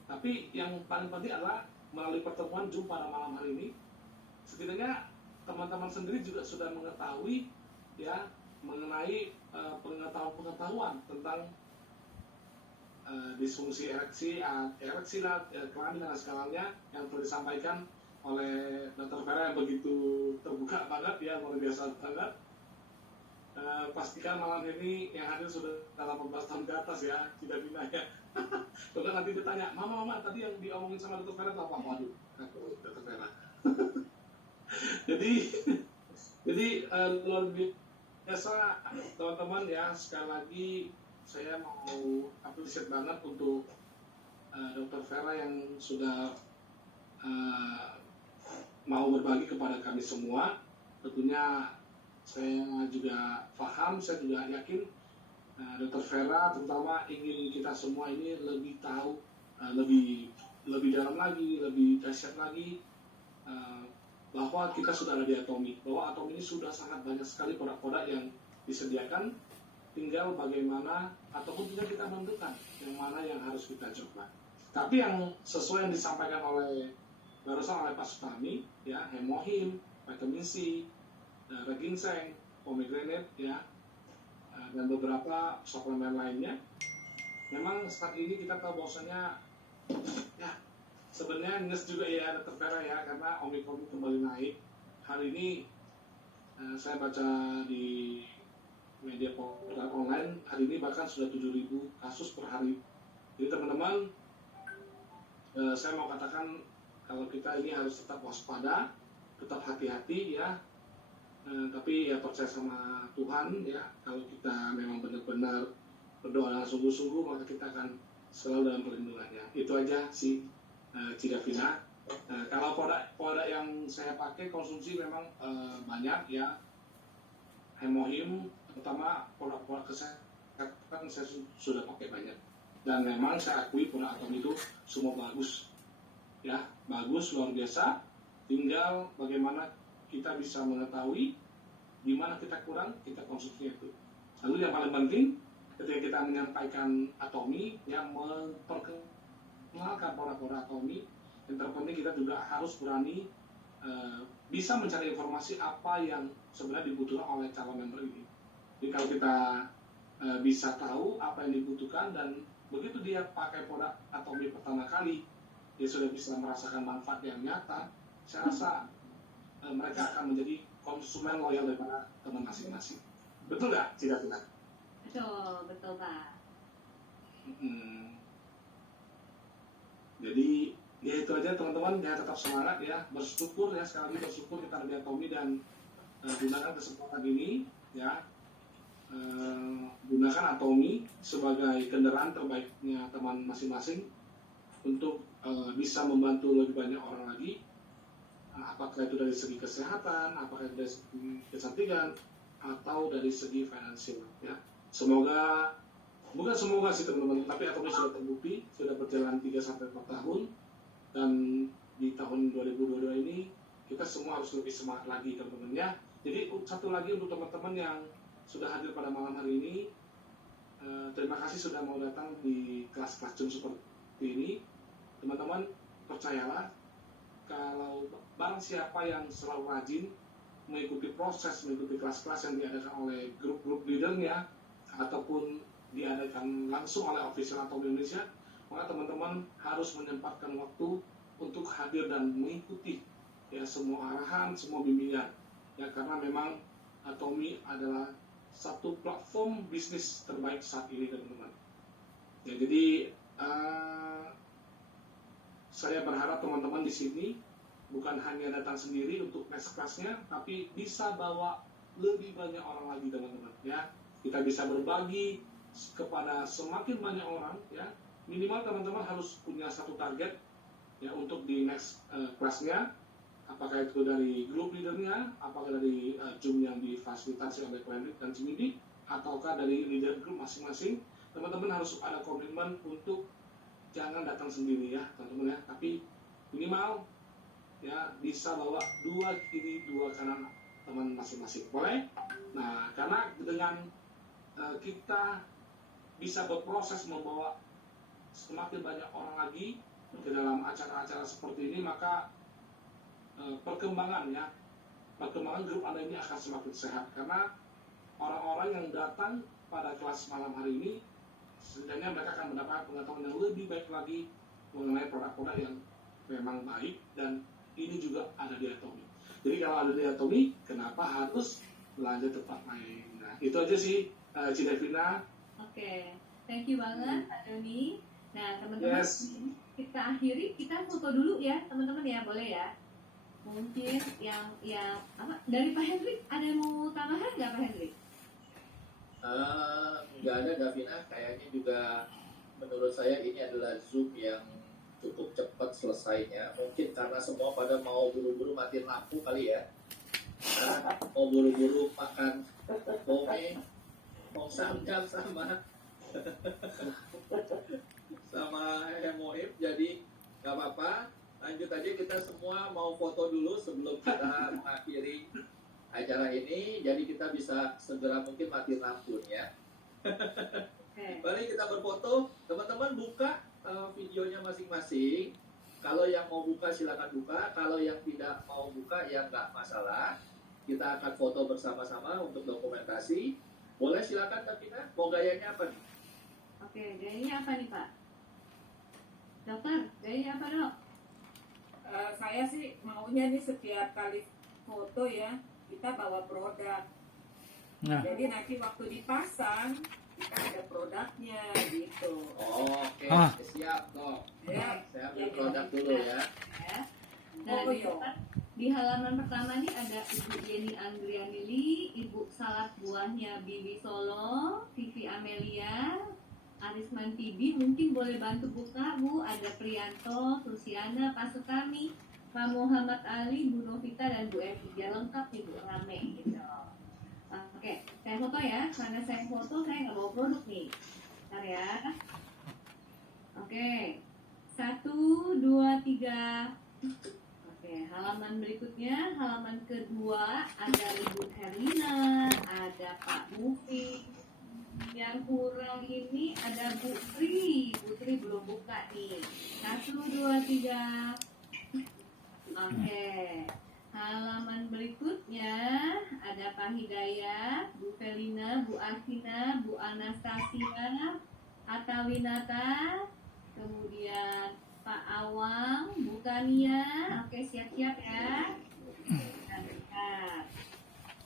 tapi yang paling penting adalah melalui pertemuan Zoom pada malam hari ini, setidaknya teman-teman sendiri juga sudah mengetahui ya mengenai pengetahuan tentang disfungsi ereksi kelamin dan segalanya yang telah disampaikan oleh Dr. Vera yang begitu terbuka banget ya, luar biasa banget. Pastikan malam ini yang hadir sudah 18 tahun ke atas ya, tidak bina ya. Kalau nanti ditanya, mama tadi yang diomongin sama Dr. Vera apa? Waduh, Dr. Vera. jadi luar biasa teman-teman ya. Sekali lagi saya mau appreciate banget untuk Dr. Vera yang sudah mau berbagi kepada kami semua. Tentunya saya juga paham, saya juga yakin Dr. Vera terutama ingin kita semua ini lebih tahu, lebih dalam lagi, lebih dahsyat lagi bahwa kita sudah ada di Atomi, bahwa Atomi ini sudah sangat banyak sekali produk-produk yang disediakan, tinggal bagaimana ataupun tinggal kita menentukan yang mana yang harus kita coba. Tapi yang sesuai yang disampaikan oleh barusan oleh Pak Sutami, ya, hemohim, vitamin C, ginseng, pomegranate, ya, dan beberapa suplemen lainnya. Memang saat ini kita tahu bahwasanya ya sebenarnya nges juga ya Dr. Vera ya, karena Omikron kembali naik. Hari ini saya baca di media portal online, hari ini bahkan sudah 7.000 kasus per hari. Jadi teman-teman, saya mau katakan kalau kita ini harus tetap waspada, tetap hati-hati ya. Tapi ya percaya sama Tuhan ya, kalau kita memang benar-benar berdoa dengan sungguh-sungguh, maka kita akan selalu dalam perlindungannya. Itu aja sih, Cidavina. Kalau produk yang saya pakai konsumsi memang banyak ya, hemohim, terutama produk-produk kesehatan saya sudah pakai banyak. Dan memang saya akui produk Atom itu semua bagus, ya, bagus luar biasa. Tinggal bagaimana kita bisa mengetahui di mana kita kurang, kita konsumsi itu. Lalu yang paling penting ketika kita menyampaikan Atomi, yang memperkenalkan produk-produk Atomi, yang terpenting kita juga harus berani bisa mencari informasi apa yang sebenarnya dibutuhkan oleh calon member ini. Jadi kalau kita bisa tahu apa yang dibutuhkan, dan begitu dia pakai produk Atomi pertama kali, dia sudah bisa merasakan manfaat yang nyata, saya rasa mereka akan menjadi konsumen loyal daripada teman masing-masing. Betul nggak, Cidavina? Betul Pak. Jadi ya itu aja teman-teman, ya tetap semangat ya, bersyukur ya, sekali lagi bersyukur kita ada di Atomi, dan gunakan kesempatan ini ya, gunakan Atomi sebagai kendaraan terbaiknya teman masing-masing untuk bisa membantu lebih banyak orang lagi, apakah itu dari segi kesehatan, apakah itu dari segi kecantikan, atau dari segi finansial ya. Semoga, bukan semoga sih teman-teman, tapi Atomi sudah terbukti, sudah berjalan 3-4 tahun, dan di tahun 2022 ini kita semua harus lebih semangat lagi teman-teman ya. Jadi satu lagi untuk teman-teman yang sudah hadir pada malam hari ini, terima kasih sudah mau datang di kelas-kelas Zoom seperti ini. Teman-teman percayalah, kalau barang siapa yang selalu rajin mengikuti proses, mengikuti kelas-kelas yang diadakan oleh grup-grup leadernya ataupun diadakan langsung oleh official Atomi Indonesia, maka teman-teman harus menyempatkan waktu untuk hadir dan mengikuti ya semua arahan, semua bimbingan ya, karena memang Atomi adalah satu platform bisnis terbaik saat ini teman-teman ya. Jadi saya berharap teman-teman di sini bukan hanya datang sendiri untuk next class-nya, tapi bisa bawa lebih banyak orang lagi teman-teman ya. Kita bisa berbagi kepada semakin banyak orang ya. Minimal teman-teman harus punya satu target ya untuk di next class-nya. Apakah itu dari grup leadernya, apakah dari Zoom yang difasilitasi oleh Planrit dan Cimindi, ataukah dari leader grup masing-masing. Teman-teman harus ada komitmen untuk jangan datang sendiri ya teman-teman ya, tapi minimal ya bisa bawa 2 kiri 2 kanan teman masing-masing, boleh? Nah, karena dengan kita bisa berproses membawa semakin banyak orang lagi ke dalam acara-acara seperti ini, maka perkembangan grup Anda ini akan semakin sehat, karena orang-orang yang datang pada kelas malam hari ini setidaknya mereka akan mendapatkan pengetahuan yang lebih baik lagi mengenai produk-produk yang memang baik, dan ini juga ada di Atomi. Jadi kalau ada di Atomi, kenapa harus belanja tempat lain? Nah, itu aja sih, Cidavina. Oke, thank you banget Pak Doni. Nah teman-teman, Yes. kita akhiri, kita foto dulu ya teman-teman ya, boleh ya? Mungkin yang apa dari Pak Hendrik, ada yang mau tambahan nggak Pak Hendrik? Nggak ada Davina, kayaknya juga menurut saya ini adalah Zoom yang cukup cepat selesainya. Mungkin karena semua pada mau buru-buru matiin lampu kali ya. Mau buru-buru makan pome, mau sangkal sama hemohim, jadi nggak apa-apa. Lanjut aja, kita semua mau foto dulu sebelum kita mengakhiri acara ini, jadi kita bisa segera mungkin mati lampunya. Mari kita berfoto, teman-teman buka videonya masing-masing, Kalau yang mau buka silakan buka, kalau yang tidak mau buka ya nggak masalah. Kita akan foto bersama-sama untuk dokumentasi. Boleh silakan Mbak Tina, mau gayanya apa nih? Oke, gayanya apa nih Pak? Dokter, gayanya apa dok? Saya sih maunya nih setiap kali foto ya kita bawa produk. Nah. Jadi nanti waktu dipasang kita ada produknya gitu. Oh, oke, Ah. siap dok. Ya, Saya ambil produk dulu ya. Ya. Nah, Oh, di iya. depan, di halaman pertama nih ada Ibu Jenny Andrianili, Ibu Salad Buahnya Bibi Solo, Vivi Amelia, Arisman Tibi, mungkin boleh bantu buka Bu. Ada Prianto, Susiana, Pak Sukami, Pak Muhammad Ali, Bu Novita dan Bu Evi. Ya lengkap nih Bu, rame gitu. Oke, saya foto ya. Karena saya foto, saya nggak bawa produk nih. Bentar ya. Oke, 1, 2, 3. Oke, halaman berikutnya, halaman kedua ada Ibu Herlina, ada Pak Mufi. Yang kurang ini ada Bu Tri. Bu Tri belum buka nih. 1, 2, 3. Oke. Halaman berikutnya ada Pak Hidayat, Bu Felina, Bu Asina, Bu Anastasia, Atta Winata, kemudian Pak Awang, Bu Kania. Oke, siap-siap ya.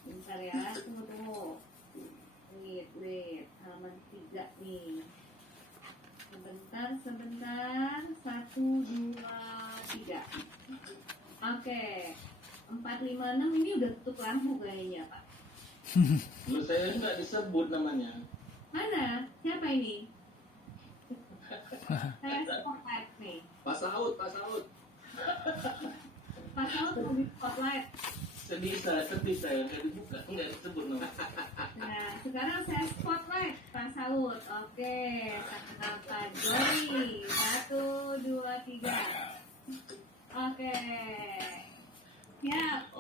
Bentar ya, tunggu. Wait, halaman 3 nih. Sebentar. 1, 2, 3. Oke. 456 ini udah tutup lampu kayaknya Pak. Lu saya nggak disebut namanya. Mana? Siapa ini? Saya spotlight nih. Pak Saud, Pak Saud. Pak Saud mau di spotlight. Sedih saya nggak dibuka, nggak disebut namanya. Nah, sekarang saya spotlight Pak Saud. Oke, sama Pak Joni. 1, 2, 3. Oke. Siap.